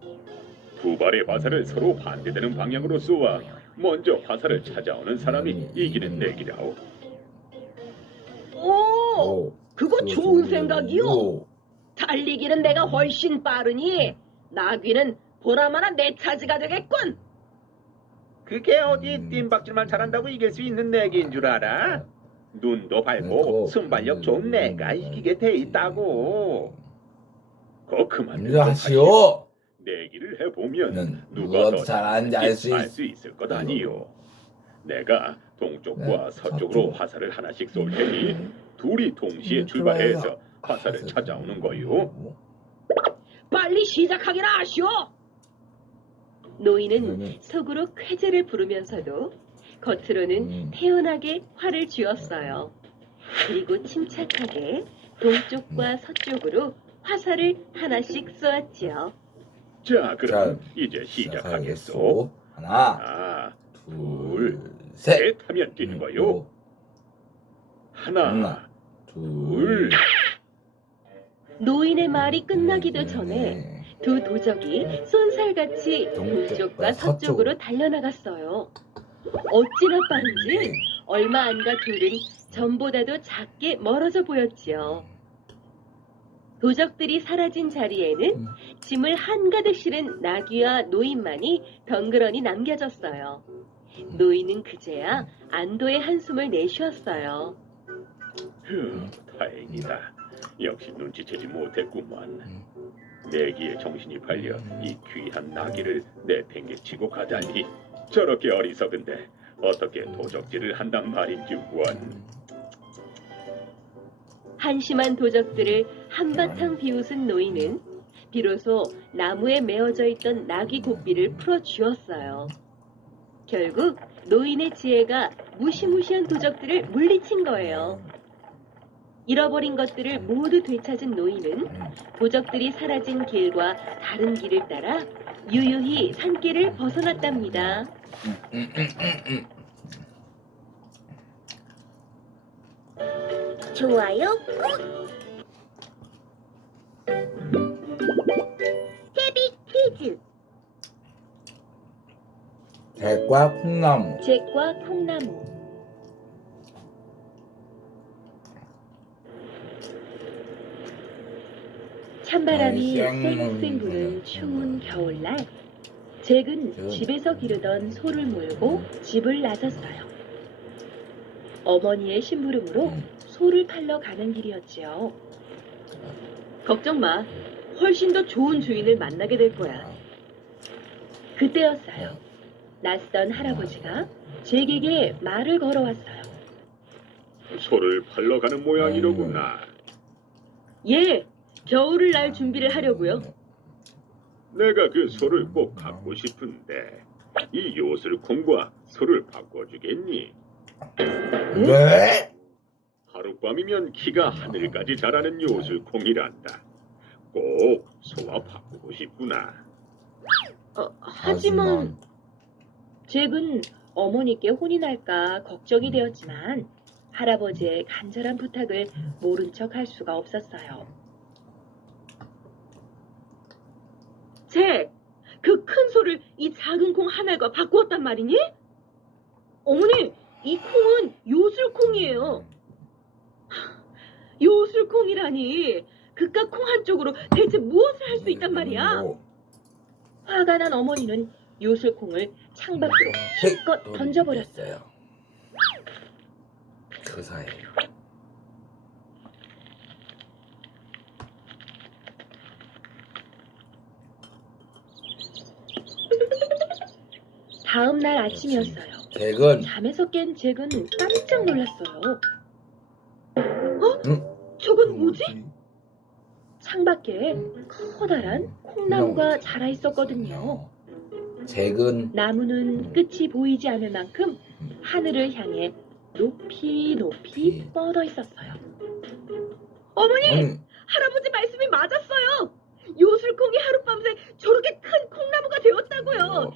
두 발의 화살을 서로 반대되는 방향으로 쏘아 먼저 화살을 찾아오는 사람이 이기는 내기라오. 오, 그거 좋은 생각이요. 달리기는 내가 훨씬 빠르니 나귀는 보나마나 내 차지가 되겠군. 그게 어디 뜀박질만 잘한다고 이길 수 있는 내기인 줄 알아? 눈도 밝고 순발력 좋은 내가 이기게 돼 있다고. 그만 이거 하시오. 내기를 해보면 누가 누가 더 잘하는지 알 수 알 수 있을 것 아니요. 내가 동쪽과 네, 서쪽으로 서쪽. 화살을 하나씩 쏠 테니 둘이 동시에 출발해서 화살을 찾아오는 거요. 빨리 시작하기나 하시오. 노인은 속으로 쾌재를 부르면서도 겉으로는 태연하게 활을 쥐었어요. 그리고 침착하게 동쪽과 서쪽으로 화살을 하나씩 쏘았지요. 자, 그럼 자, 이제 시작하겠소. 시작하겠소. 하나, 하나, 둘, 셋 셋. 하면 뛰는 거요. 하나, 하나, 둘. 노인의 말이 끝나기도 전에 두 도적이 쏜살같이 동쪽과 서쪽으로 달려나갔어요. 어찌나 빠른지 얼마 안 가 둘은 전보다도 작게 멀어져 보였지요. 도적들이 사라진 자리에는 짐을 한가득 실은 나귀와 노인만이 덩그러니 남겨졌어요. 노인은 그제야 안도의 한숨을 내쉬었어요. 휴, 다행이다. 역시 눈치채지 못했구만. 내기에 정신이 팔려 이 귀한 나귀를 내팽개치고 가다니. 저렇게 어리석은데 어떻게 도적질을 한단 말인지 원. 한심한 도적들을 한바탕 비웃은 노인은 비로소 나무에 메어져 있던 나귀 고삐를 풀어주었어요. 결국 노인의 지혜가 무시무시한 도적들을 물리친 거예요. 잃어버린 것들을 모두 되찾은 노인은 도적들이 사라진 길과 다른 길을 따라 유유히 산길을 벗어났답니다. 좋아요 꾹. 헤비 퀴즈. 잭과 콩나무. 잭과 콩나무. 찬바람이 쌩쌩 부는 추운 겨울날, 잭은 집에서 기르던 소를 몰고 집을 나섰어요. 어머니의 심부름으로 소를 팔러 가는 길이었지요. 걱정 마. 훨씬 더 좋은 주인을 만나게 될 거야. 그때였어요. 낯선 할아버지가 잭에게 말을 걸어왔어요. 소를 팔러 가는 모양이로구나. 예, 겨울을 날 준비를 하려고요. 내가 그 소를 꼭 갖고 싶은데 이 요술콩과 소를 바꿔주겠니? 네? 하룻밤이면 키가 하늘까지 자라는 요술콩이란다. 꼭 소와 바꾸고 싶구나. 하지만 잭은 어머니께 혼이 날까 걱정이 되었지만 할아버지의 간절한 부탁을 모른 척 할 수가 없었어요. 잭, 그 큰 소를 이 작은 콩 하나가 바꾸었단 말이니? 어머니, 이 콩은 요술콩이에요. 요술콩이라니, 그깟 콩 한쪽으로 대체 무엇을 할 수 있단 말이야? 화가 난 어머니는 요술콩을 창밖으로 실컷 던져버렸어요. 그 사이. 다음 날 아침이었어요. 잭은 잠에서 깬 잭은 깜짝 놀랐어요. 응? 저건 뭐지? 창밖에 커다란 콩나무가 자라 있었거든요. 잭은 나무는 끝이 보이지 않을 만큼 하늘을 향해 높이 높이 뻗어 있었어요. 어머니! 할아버지 말씀이 맞았어요! 요술콩이 하룻밤새 저렇게 큰 콩나무가 되었다고요.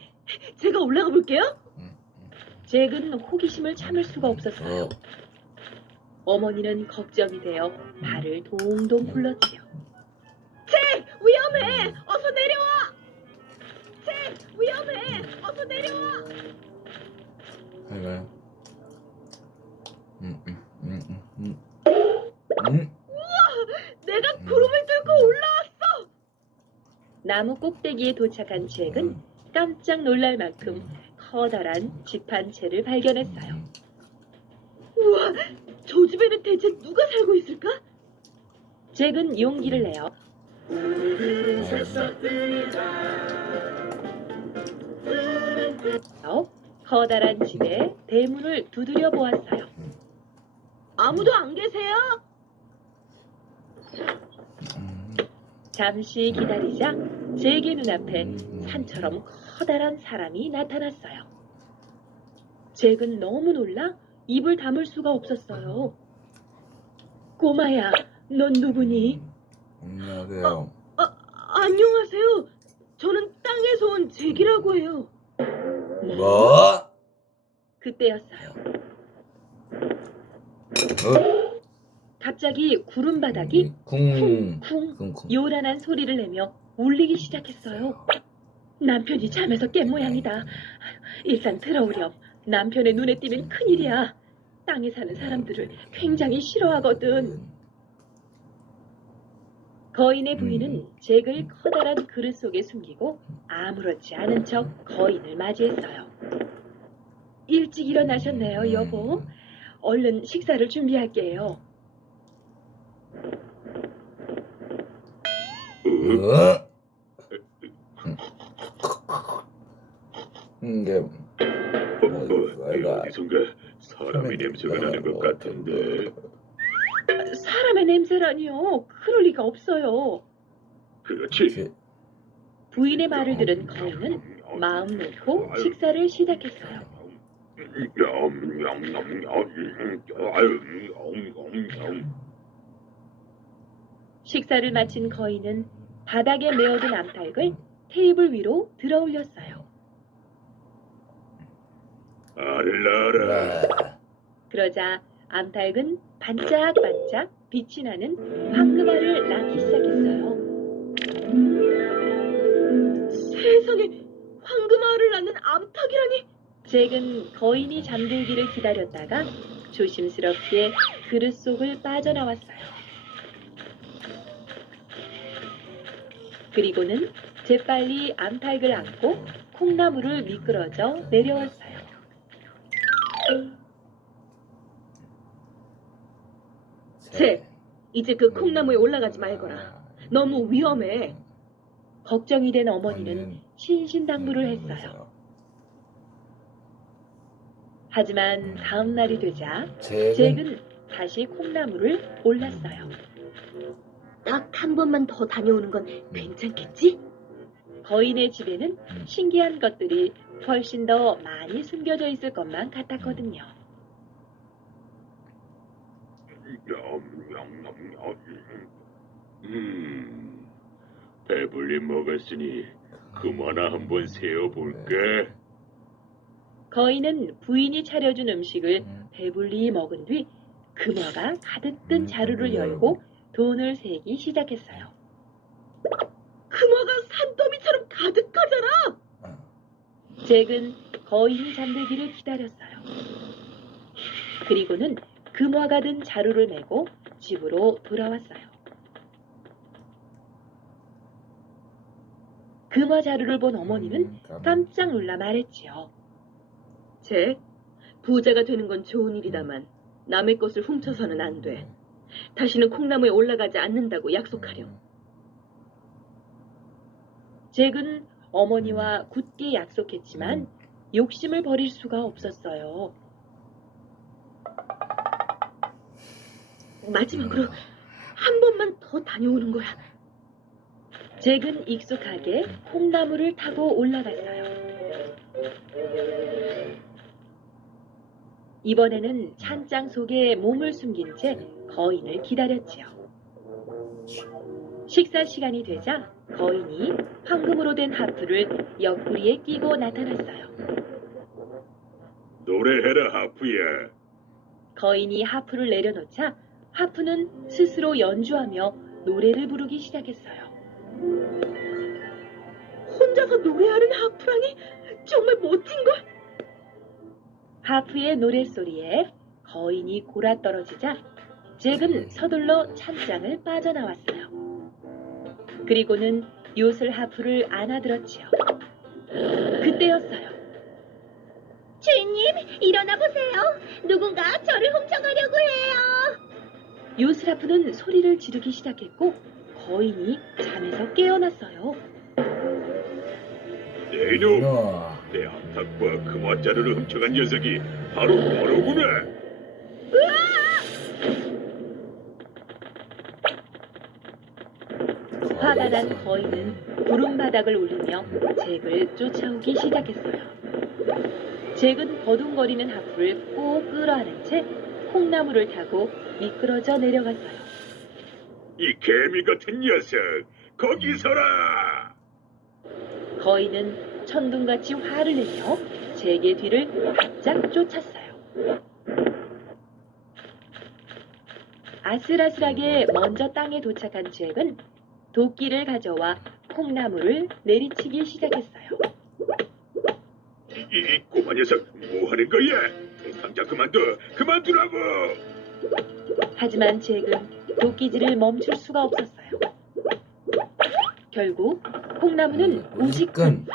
제가 올라가 볼게요. 잭은 호기심을 참을 수가 없었어요. 어머니는 걱정이 되어 발을 동동 굴렀지요. 잭, 위험해. 어서 내려와. 잭, 위험해. 어서 내려와. 아이고요. 내가 구름을 뚫고 올라왔어. 나무 꼭대기에 도착한 잭은 깜짝 놀랄 만큼 커다란 집 한 채를 발견했어요. 우와, 저 집에는 대체 누가 살고 있을까? 잭은 용기를 내어 커다란 집에 대문을 두드려 보았어요. 아무도 안 계세요? 잠시 기다리자 잭의 눈앞에 산처럼 커다란 사람이 나타났어요. 잭은 너무 놀라 입을 다물 수가 없었어요. 꼬마야, 넌 누구니? 안녕하세요. 안녕하세요. 저는 땅에서 온 잭이라고 해요. 뭐? 그때였어요. 갑자기 구름 바닥이 쿵쿵 요란한 소리를 내며 울리기 시작했어요. 남편이 잠에서 깬 모양이다. 일단 들어오렴. 남편의 눈에 띄면 큰일이야. 땅에 사는 사람들을 굉장히 싫어하거든. 거인의 부인은 잭을 커다란 그릇 속에 숨기고 아무렇지 않은 척 거인을 맞이했어요. 일찍 일어나셨네요, 여보. 얼른 식사를 준비할게요. 이게 어디선가 사람의 냄새가 나는 것 같은데. 사람의 냄새라니요. 그럴 리가 없어요. 그렇지. 부인의 말을 들은 거인은 마음 놓고 식사를 시작했어요. 식사를 마친 거인은 바닥에 메어둔 암탉을 테이블 위로 들어 올렸어요. 알라라. 그러자 암탉은 반짝반짝 빛이 나는 황금알을 낳기 시작했어요. 세상에, 황금알을 낳는 암탉이라니. 잭은 거인이 잠들기를 기다렸다가 조심스럽게 그릇 속을 빠져나왔어요. 그리고는 재빨리 암탉을 안고 콩나무를 미끄러져 내려왔어요. 잭, 이제 그 콩나무에 올라가지 말거라. 너무 위험해. 걱정이 된 어머니는 신신당부를 했어요. 하지만 다음 날이 되자 잭은 다시 콩나무를 올랐어요. 딱 한 번만 더 다녀오는 건 괜찮겠지? 거인의 집에는 신기한 것들이 훨씬 더 많이 숨겨져 있을 것만 같았거든요. 배불리 먹었으니 그만 한번 세어볼까? 거인은 부인이 차려준 음식을 배불리 먹은 뒤 금화가 가득 든 자루를 열고 돈을 세기 시작했어요. 금화가 산더미처럼 가득하잖아. 잭은 거인이 잠들기를 기다렸어요. 그리고는 금화가 든 자루를 메고 집으로 돌아왔어요. 금화 자루를 본 어머니는 깜짝 놀라 말했지요. 잭, 부자가 되는 건 좋은 일이다만 남의 것을 훔쳐서는 안 돼. 다시는 콩나무에 올라가지 않는다고 약속하렴. 잭은 어머니와 굳게 약속했지만 욕심을 버릴 수가 없었어요. 마지막으로 한 번만 더 다녀오는 거야. 잭은 익숙하게 콩나무를 타고 올라갔어요. 이번에는 찬장 속에 몸을 숨긴 채 거인을 기다렸지요. 식사 시간이 되자 거인이 황금으로 된 하프를 옆구리에 끼고 나타났어요. 노래해라 하프야. 거인이 하프를 내려놓자 하프는 스스로 연주하며 노래를 부르기 시작했어요. 혼자서 노래하는 하프라니 정말 멋진걸. 하프의 노랫소리에 거인이 골아떨어지자 잭은 서둘러 찬장을 빠져나왔어요. 그리고는 요술 하프를 안아들었지요. 그때였어요. 주인님, 일어나 보세요. 누군가 저를 훔쳐가려고 해요. 요술 하프는 소리를 지르기 시작했고 거인이 잠에서 깨어났어요. 내 이놈, 어. 내 암탉과 금화자루를 훔쳐간 녀석이 바로 너로구나. 화가 난 거인은 구름 바닥을 울리며 잭을 쫓아오기 시작했어요. 잭은 버둥거리는 하프를 꼭 끌어안은 채 콩나무를 타고 미끄러져 내려갔어요. 이 개미 같은 녀석, 거기 서라. 거인은 천둥같이 화를 내며 잭의 뒤를 바짝 쫓았어요. 아슬아슬하게 먼저 땅에 도착한 잭은 도끼를 가져와 콩나무를 내리치기 시작했어요. 이 꼬마 녀석, 뭐 하는 거야? 당장 그만두라고. 하지만 잭은 도끼질을 멈출 수가 없었어요. 결국 콩나무는 우지끈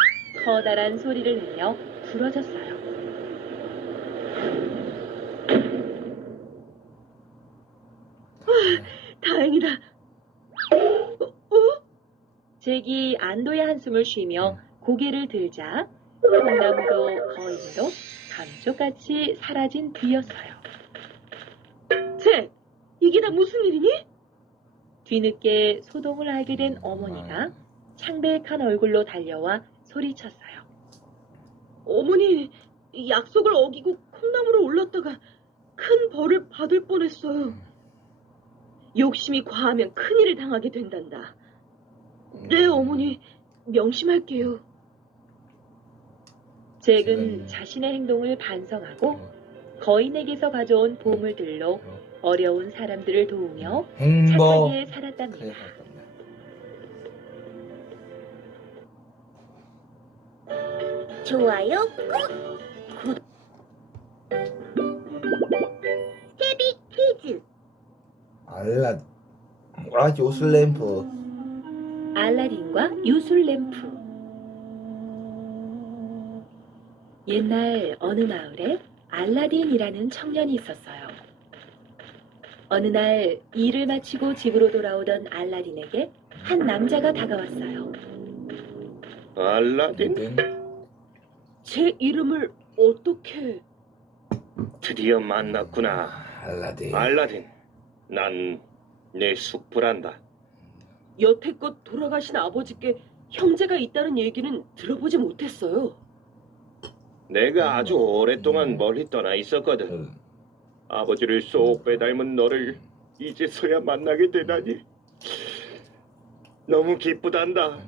커다란 소리를 내며 부러졌어요. 다행이다. 잭이 안도의 한숨을 쉬며 고개를 들자 콩나무도 거인도 감쪽같이 사라진 뒤였어요. 잭, 이게 다 무슨 일이니? 뒤늦게 소동을 알게 된 어머니가 창백한 얼굴로 달려와 소리쳤어요. 어머니, 약속을 어기고 콩나무로 올랐다가 큰 벌을 받을 뻔했어요. 욕심이 과하면 큰일을 당하게 된단다. 네, 어머니, 명심할게요. 잭은 자신의 행동을 반성하고 거인에게서 가져온 보물들로 어려운 사람들을 도우며 행복. 착하게 살았답니다. 그래, 좋아요 꾹. 헤비 퀴즈. 요술 램프. 알라딘과 요술 램프. 옛날 어느 마을에 알라딘이라는 청년이 있었어요. 어느 날 일을 마치고 집으로 돌아오던 알라딘에게 한 남자가 다가왔어요. 알라딘? 제 이름을 어떻게... 드디어 만났구나. 알라딘. 알라딘, 난 내 숙부란다. 여태껏 돌아가신 아버지께 형제가 있다는 얘기는 들어보지 못했어요. 내가 아주 오랫동안 멀리 떠나 있었거든. 아버지를 쏙 빼닮은 너를 이제서야 만나게 되다니 너무 기쁘단다.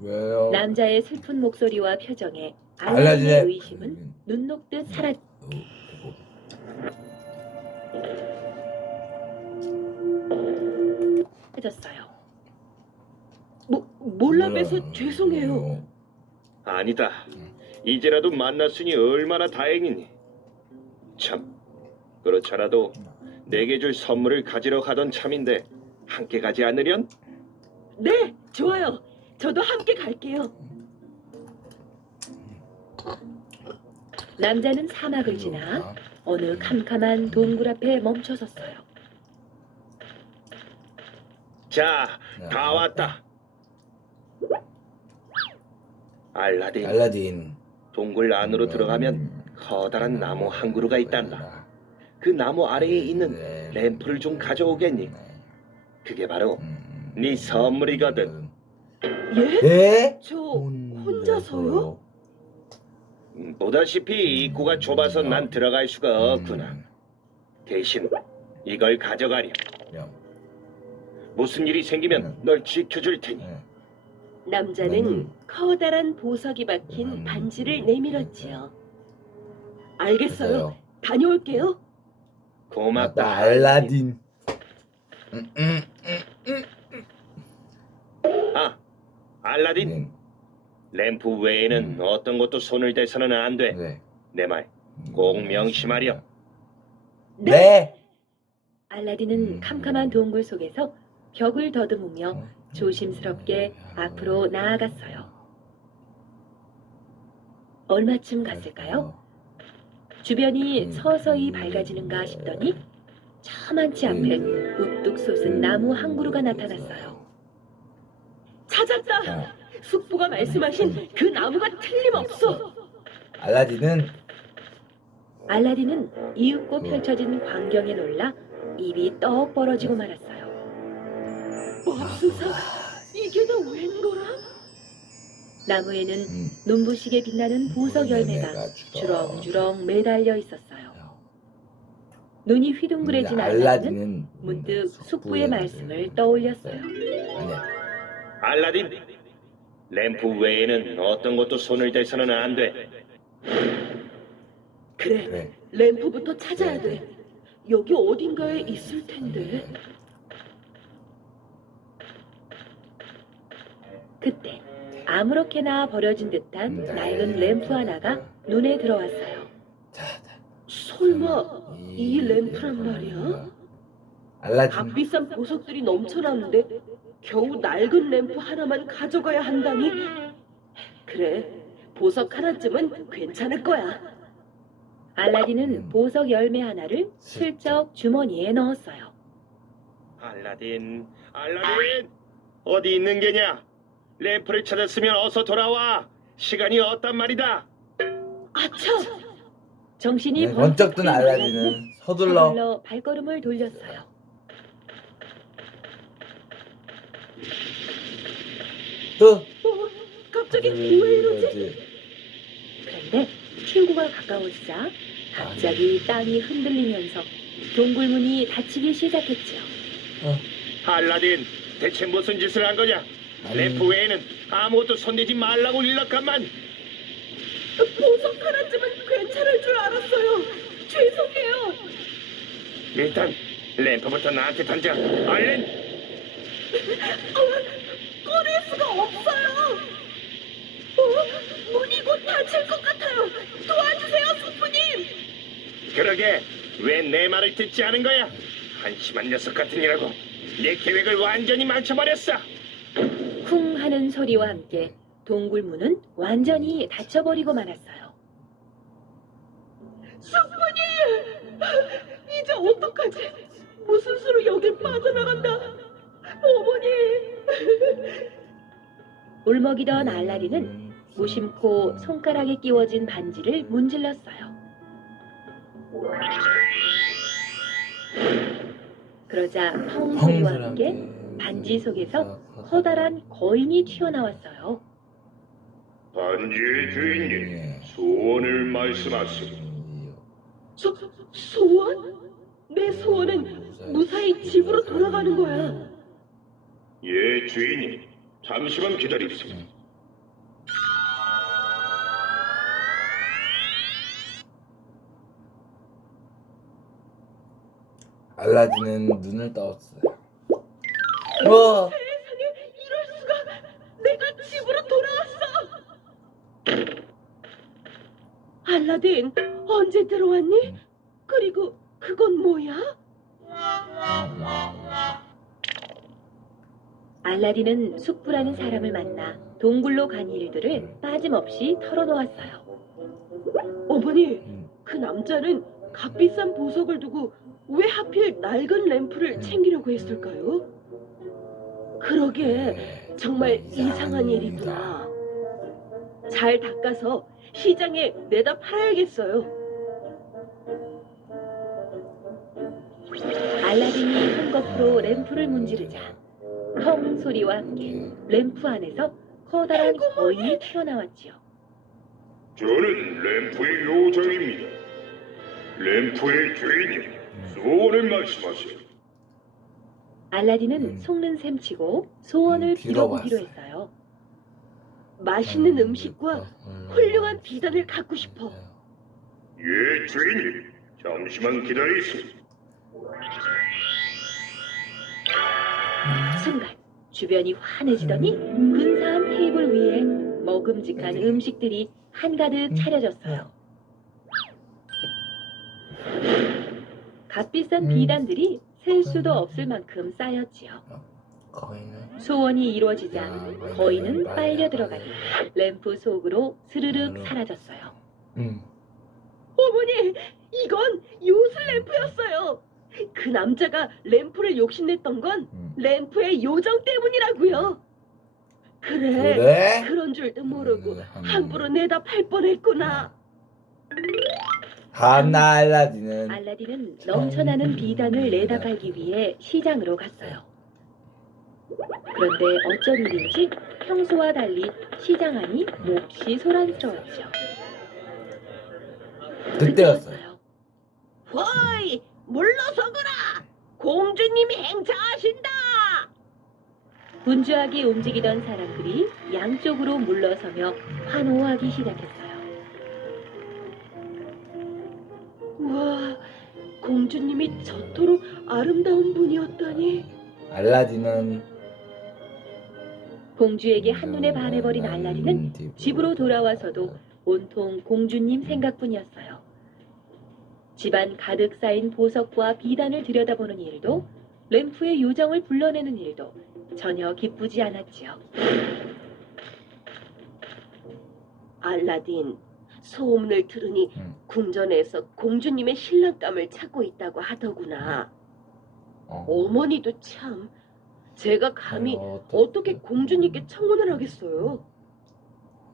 왜요? 남자의 슬픈 목소리와 표정에 알라딘의 알라딘의 의심은 눈 녹듯 사라졌어요. 몰라봬서 죄송해요. 아니다. 이제라도 만났으니 얼마나 다행이니. 참, 그렇잖아도 내게 줄 선물을 가지러 가던 참인데 함께 가지 않으련? 네, 좋아요. 저도 함께 갈게요. 남자는 사막을 지나 어느 캄캄한 동굴 앞에 멈춰섰어요. 자, 다 왔다. 알라딘. 동굴 안으로 들어가면 커다란 나무 한 그루가 있단다. 그 나무 아래에 있는 램프를 좀 가져오겠니? 그게 바로 네 선물이거든. 예? 예? 저 혼자서요? 보다시피 입구가 좁아서 난 들어갈 수가 없구나. 대신 이걸 가져가렴. 무슨 일이 생기면 널 지켜줄 테니 남자는 커다란 보석이 박힌 반지를 내밀었지요. 알겠어요. 다녀올게요. 고맙다. 맞다, 알라딘. 아, 알라딘. 램프 외에는 어떤 것도 손을 대서는 안 돼. 네. 내 말 꼭 명심하렴. 네. 알라딘은 캄캄한 동굴 속에서 벽을 더듬으며 조심스럽게 앞으로 나아갔어요. 얼마쯤 갔을까요? 주변이 서서히 밝아지는가 싶더니 저만치 앞에 우뚝 솟은 나무 한 그루가 나타났어요. 찾았다. 숙부가 말씀하신 그 나무가 틀림없어. 알라딘은 이윽고 펼쳐진 광경에 놀라 입이 떡 벌어지고 말았어요. 맙소사, 이게 다 웬거라? 나무에는 눈부시게 빛나는 보석 열매가 주렁주렁 매달려 있었어요. 눈이 휘둥그레진 알라딘은 문득 숙부의 말씀을 떠올렸어요. 알라딘, 램프 외에는 어떤 것도 손을 대서는 안 돼. 그래, 램프부터 찾아야 돼. 여기 어딘가에 있을 텐데. 그때 아무렇게나 버려진 듯한 낡은 램프 하나가 눈에 들어왔어요. 설마 이 램프란 말이야? 값비싼 보석들이 넘쳐나는데 겨우 낡은 램프 하나만 가져가야 한다니? 그래, 보석 하나쯤은 괜찮을 거야. 알라딘은 보석 열매 하나를 슬쩍 주머니에 넣었어요. 알라딘, 어디 있는 게냐? 램프를 찾았으면 어서 돌아와. 시간이 없단 말이다. 아차! 정신이 번쩍 든 든 알라딘은 서둘러 발걸음을 돌렸어요. 갑자기 왜 이러지? 그런데 친구가 가까워지자 갑자기 땅이 흔들리면서 동굴문이 닫히기 시작했지요. 알라딘, 대체 무슨 짓을 한 거냐? 램프 외에는 아무것도 손대지 말라고 일렀건만. 보석 하나쯤은 괜찮을 줄 알았어요. 죄송해요. 일단 램프부터 나한테 던져. 얼른. 꺼낼 수가 없어요. 문이 곧 닫힐 것 같아요. 도와주세요, 숙부님. 그러게, 왜 내 말을 듣지 않은 거야? 한심한 녀석 같으니라고. 내 계획을 완전히 망쳐버렸어. 쿵 하는 소리와 함께 동굴문은 완전히 닫혀버리고 말았어요. 숙부님! 이제 어떡하지? 무슨 수로 여길 빠져나간다. 어머니! 울먹이던 알라딘은 무심코 손가락에 끼워진 반지를 문질렀어요. 그러자 펑 소리와 함께 반지 속에서 커다란 거인이 튀어나왔어요. 반지의 주인님, 소원을 말씀하시오. 소원? 내 소원은 무사히 집으로 돌아가는 거야. 예, 주인님. 잠시만 기다립시오. 알라딘은 눈을 떠었어요. 와, 세상에, 이럴 수가. 내가 집으로 돌아왔어. 알라딘, 언제 들어왔니? 그리고 그건 뭐야? 알라딘은 숙부라는 사람을 만나 동굴로 간 일들을 빠짐없이 털어놓았어요. 어머니, 그 남자는 값비싼 보석을 두고 왜 하필 낡은 램프를 챙기려고 했을까요? 그러게, 정말 이상한 일이구나. 잘 닦아서 시장에 내다 팔아야겠어요. 알라딘이 한꺼풀로 램프를 문지르자 펑 소리와 함께 램프 안에서 커다란 거인이 튀어나왔지요. 저는 램프의 요정입니다. 램프의 주인님, 소원을 말씀하시오. 알라딘은 속는 셈치고 소원을 빌어보기로 빌어봤어요. 했어요. 맛있는 음식과 훌륭한 비단을 갖고 싶어. 예, 주인. 잠시만 기다리시오. 순간 주변이 환해지더니 근사한 테이블 위에 먹음직한 음식들이 한가득 차려졌어요. 값비싼 비단들이 셀 수도 없을 만큼 쌓였지요. 거인은 소원이 이루어지자 거인은 빨려 들어가니 램프 속으로 스르륵 사라졌어요. 어머니, 이건 요술 램프였어요. 그 남자가 램프를 욕심냈던 건 램프의 요정 때문이라고요. 그래? 그런 줄도 모르고 함부로 내다 팔 뻔했구나. 다음날 알라딘은 알라딘은 넘쳐나는 비단을 내다 팔기 위해 시장으로 갔어요. 그런데 어쩐 일인지 평소와 달리 시장 안이 몹시 소란스러웠죠. 그때였어요. 허이, 물러서거라. 공주님이 행차하신다. 분주하게 움직이던 사람들이 양쪽으로 물러서며 환호하기 시작했어요. 우와, 공주님이 저토록 아름다운 분이었다니. 알라딘은 공주에게 한눈에 반해버린 알라딘은 집으로 돌아와서도 온통 공주님 생각뿐이었어요. 집안 가득 쌓인 보석과 비단을 들여다보는 일도 램프의 요정을 불러내는 일도 전혀 기쁘지 않았지요. 알라딘, 소문을 들으니 궁전에서 공주님의 신랑감을 찾고 있다고 하더구나. 어머니도 참, 제가 감히 어떻게 공주님께 청혼을 하겠어요?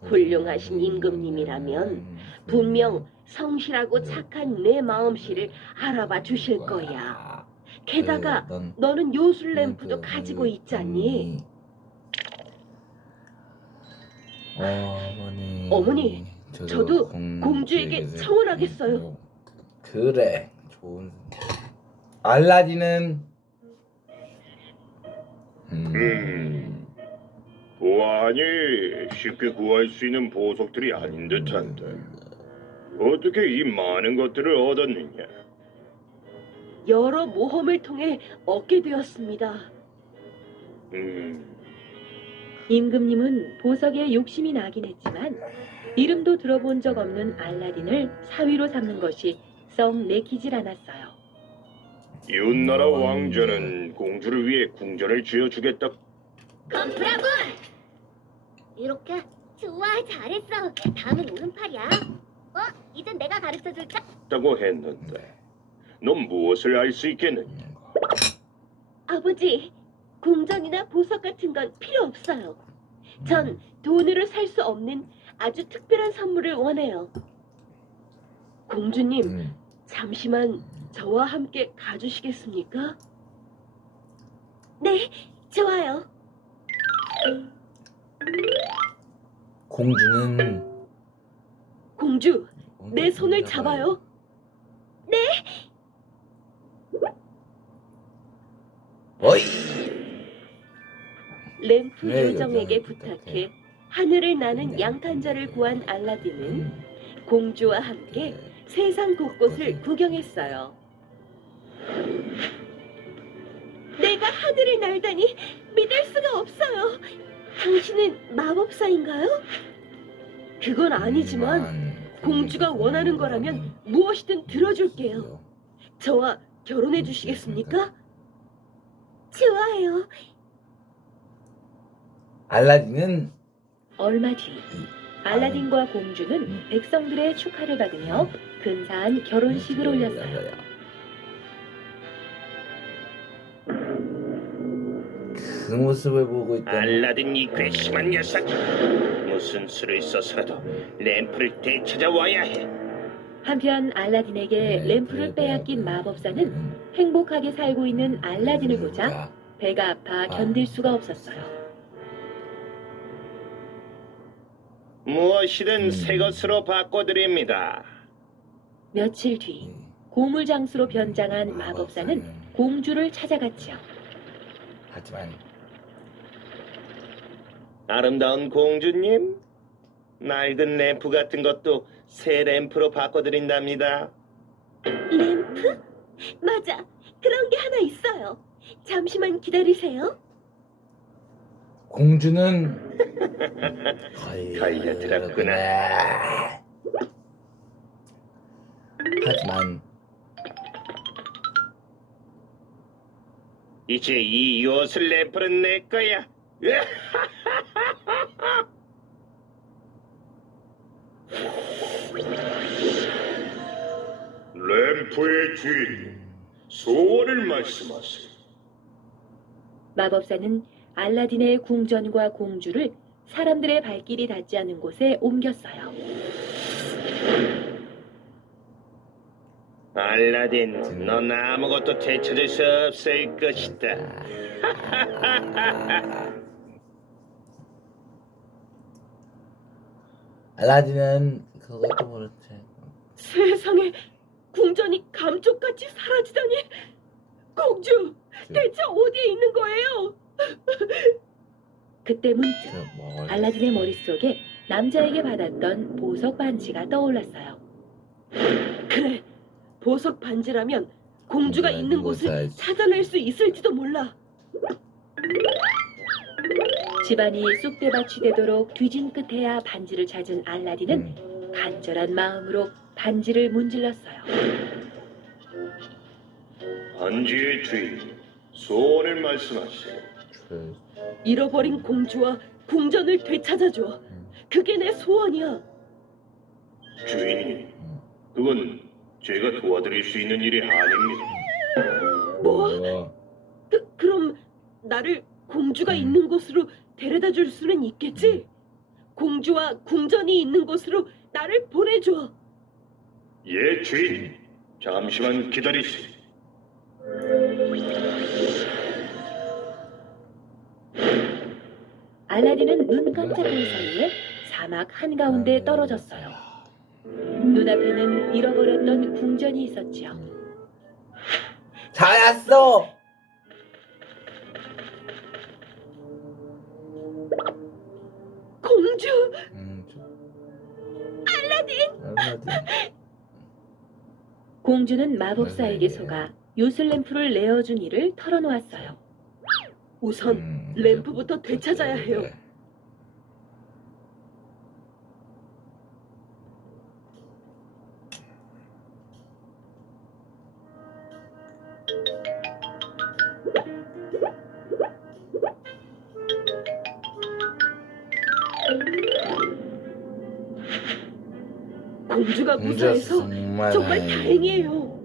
훌륭하신 임금님이라면 분명 성실하고 착한 내 마음씨를 알아봐 주실 거야. 게다가 너는 요술 램프도 가지고 있잖니. 어머니, 저도 공주에게 청혼하겠어요. 그래, 좋은. 알라딘은 보아하니 쉽게 구할 수 있는 보석들이 아닌 듯한데 어떻게 이 많은 것들을 얻었느냐? 여러 모험을 통해 얻게 되었습니다. 임금님은 보석에 욕심이 나긴 했지만 이름도 들어본 적 없는 알라딘을 사위로 삼는 것이 썩 내키질 않았어요. 이웃나라 왕자는 공주를 위해 궁전을 지어주겠다. 컴프라군! 이렇게? 좋아, 잘했어. 다음은 오른팔이야. 이젠 내가 가르쳐줄까? 다고 했는데 넌 무엇을 알 수 있겠느냐? 아버지, 궁전이나 보석 같은 건 필요 없어요. 전 돈으로 살 수 없는 아주 특별한 선물을 원해요. 공주님, 잠시만 저와 함께 가주시겠습니까? 네, 좋아요. 공주는 공주, 내 손을 잡아요. 어이. 램프 네, 요정에게 요정에게 부탁해 하늘을 나는 양탄자를 구한 알라딘은 공주와 함께 세상 곳곳을 구경했어요. 내가 하늘을 날다니 믿을 수가 없어요. 당신은 마법사인가요? 그건 아니지만 공주가 원하는 거라면 무엇이든 들어줄게요. 저와 결혼해 주시겠습니까? 좋아요. 알라딘은 얼마 뒤 알라딘과 공주는 백성들의 축하를 받으며 근사한 결혼식을 올렸어요. 그 모습을 보고 있던 알라딘 이 괘씸한 녀석, 무슨 수를 써서라도 램프를 되찾아와야 해. 한편 알라딘에게 램프를 빼앗긴 마법사는 행복하게 살고 있는 알라딘을 보자 배가 아파 견딜 수가 없었어요. 무엇이든 새 것으로 바꿔드립니다. 며칠 뒤 고물장수로 변장한 마법사는 공주를 찾아갔지요. 하지만 아름다운 공주님, 낡은 램프 같은 것도 새 램프로 바꿔드린답니다. 램프? 맞아. 그런 게 하나 있어요. 잠시만 기다리세요. 공주는 걸려들었구나. 하지만 이제 이 요술 램프는 내 거야. 램프의 주인, 소원을 말씀하세요. 마법사는 알라딘의 궁전과 공주를 사람들의 발길이 닿지 않은 곳에 옮겼어요. 알라딘, 넌 아무것도 되찾을 수 없을 것이다. 알라딘은 그것도 모르지. 세상에 궁전이 감쪽같이 사라지다니. 공주, 대체 어디에 있는 거예요? 그때 문득 뭐 알라딘의 머릿속에 남자에게 받았던 보석 반지가 떠올랐어요. 그래, 보석 반지라면 공주가 공주가 있는 있는 곳을 곳을 찾아낼 수 있을지도 몰라. 집안이 쑥대밭이 되도록 뒤진 끝에야 반지를 찾은 알라딘은 간절한 마음으로 반지를 문질렀어요. 반지의 주인, 소원을 말씀하세요. 잃어버린 공주와 궁전을 되찾아줘. 그게 내 소원이야. 주인님, 그건 제가 도와드릴 수 있는 일이 아닙니다. 뭐? 그럼 나를 공주가 있는 곳으로 데려다 줄 수는 있겠지? 공주와 궁전이 있는 곳으로 나를 보내줘. 예, 주인. 잠시만 기다리세요. 알라딘은 눈 깜짝할 사이에 사막 한가운데 떨어졌어요. 눈앞에는 잃어버렸던 궁전이 있었지요. 찾았어. 공주! 알라딘. 공주는 마법사에게 속아 요술 램프를 내어준 일을 털어놓았어요. 우선 램프부터 되찾아야 해요. 공주가 무사해서 정말 다행이에요.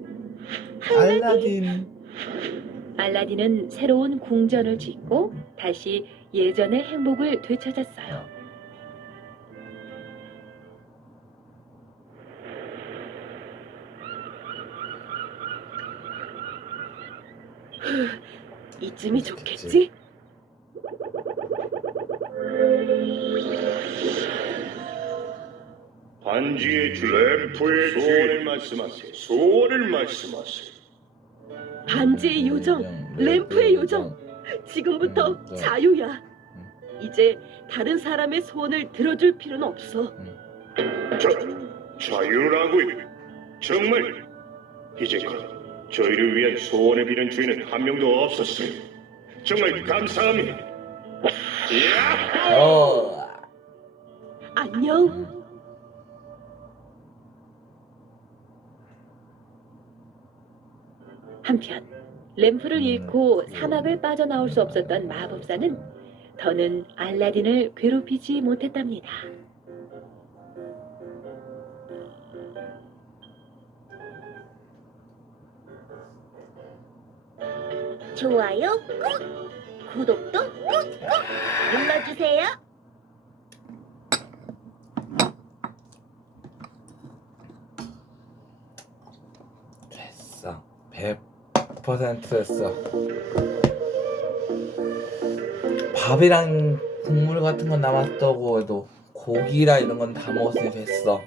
알라딘. 알라딘은 새로운 궁전을 짓고 다시 예전의 행복을 되찾았어요. 이쯤이 좋겠지? 반지의 주인, 램프의 소원을 말씀하세요. 소원을 말씀하세요. 반지의 요정, 램프의 요정. 지금부터 자유야. 이제 다른 사람의 소원을 들어줄 필요는 없어. 자유라고요? 정말? 이제껏 저희를 위한 소원을 비는 주인은 한 명도 없었어요. 정말 감사합니다. 야호! 안녕. 한편 램프를 잃고 사막을 빠져나올 수 없었던 마법사는 더는 알라딘을 괴롭히지 못했답니다. 좋아요 꾹, 구독도 꾹꾹 눌러주세요. 됐어. 100% 됐어. 밥이랑 국물 같은 건 남았다고 해도 고기랑 이런 건 다 먹었으니 됐어.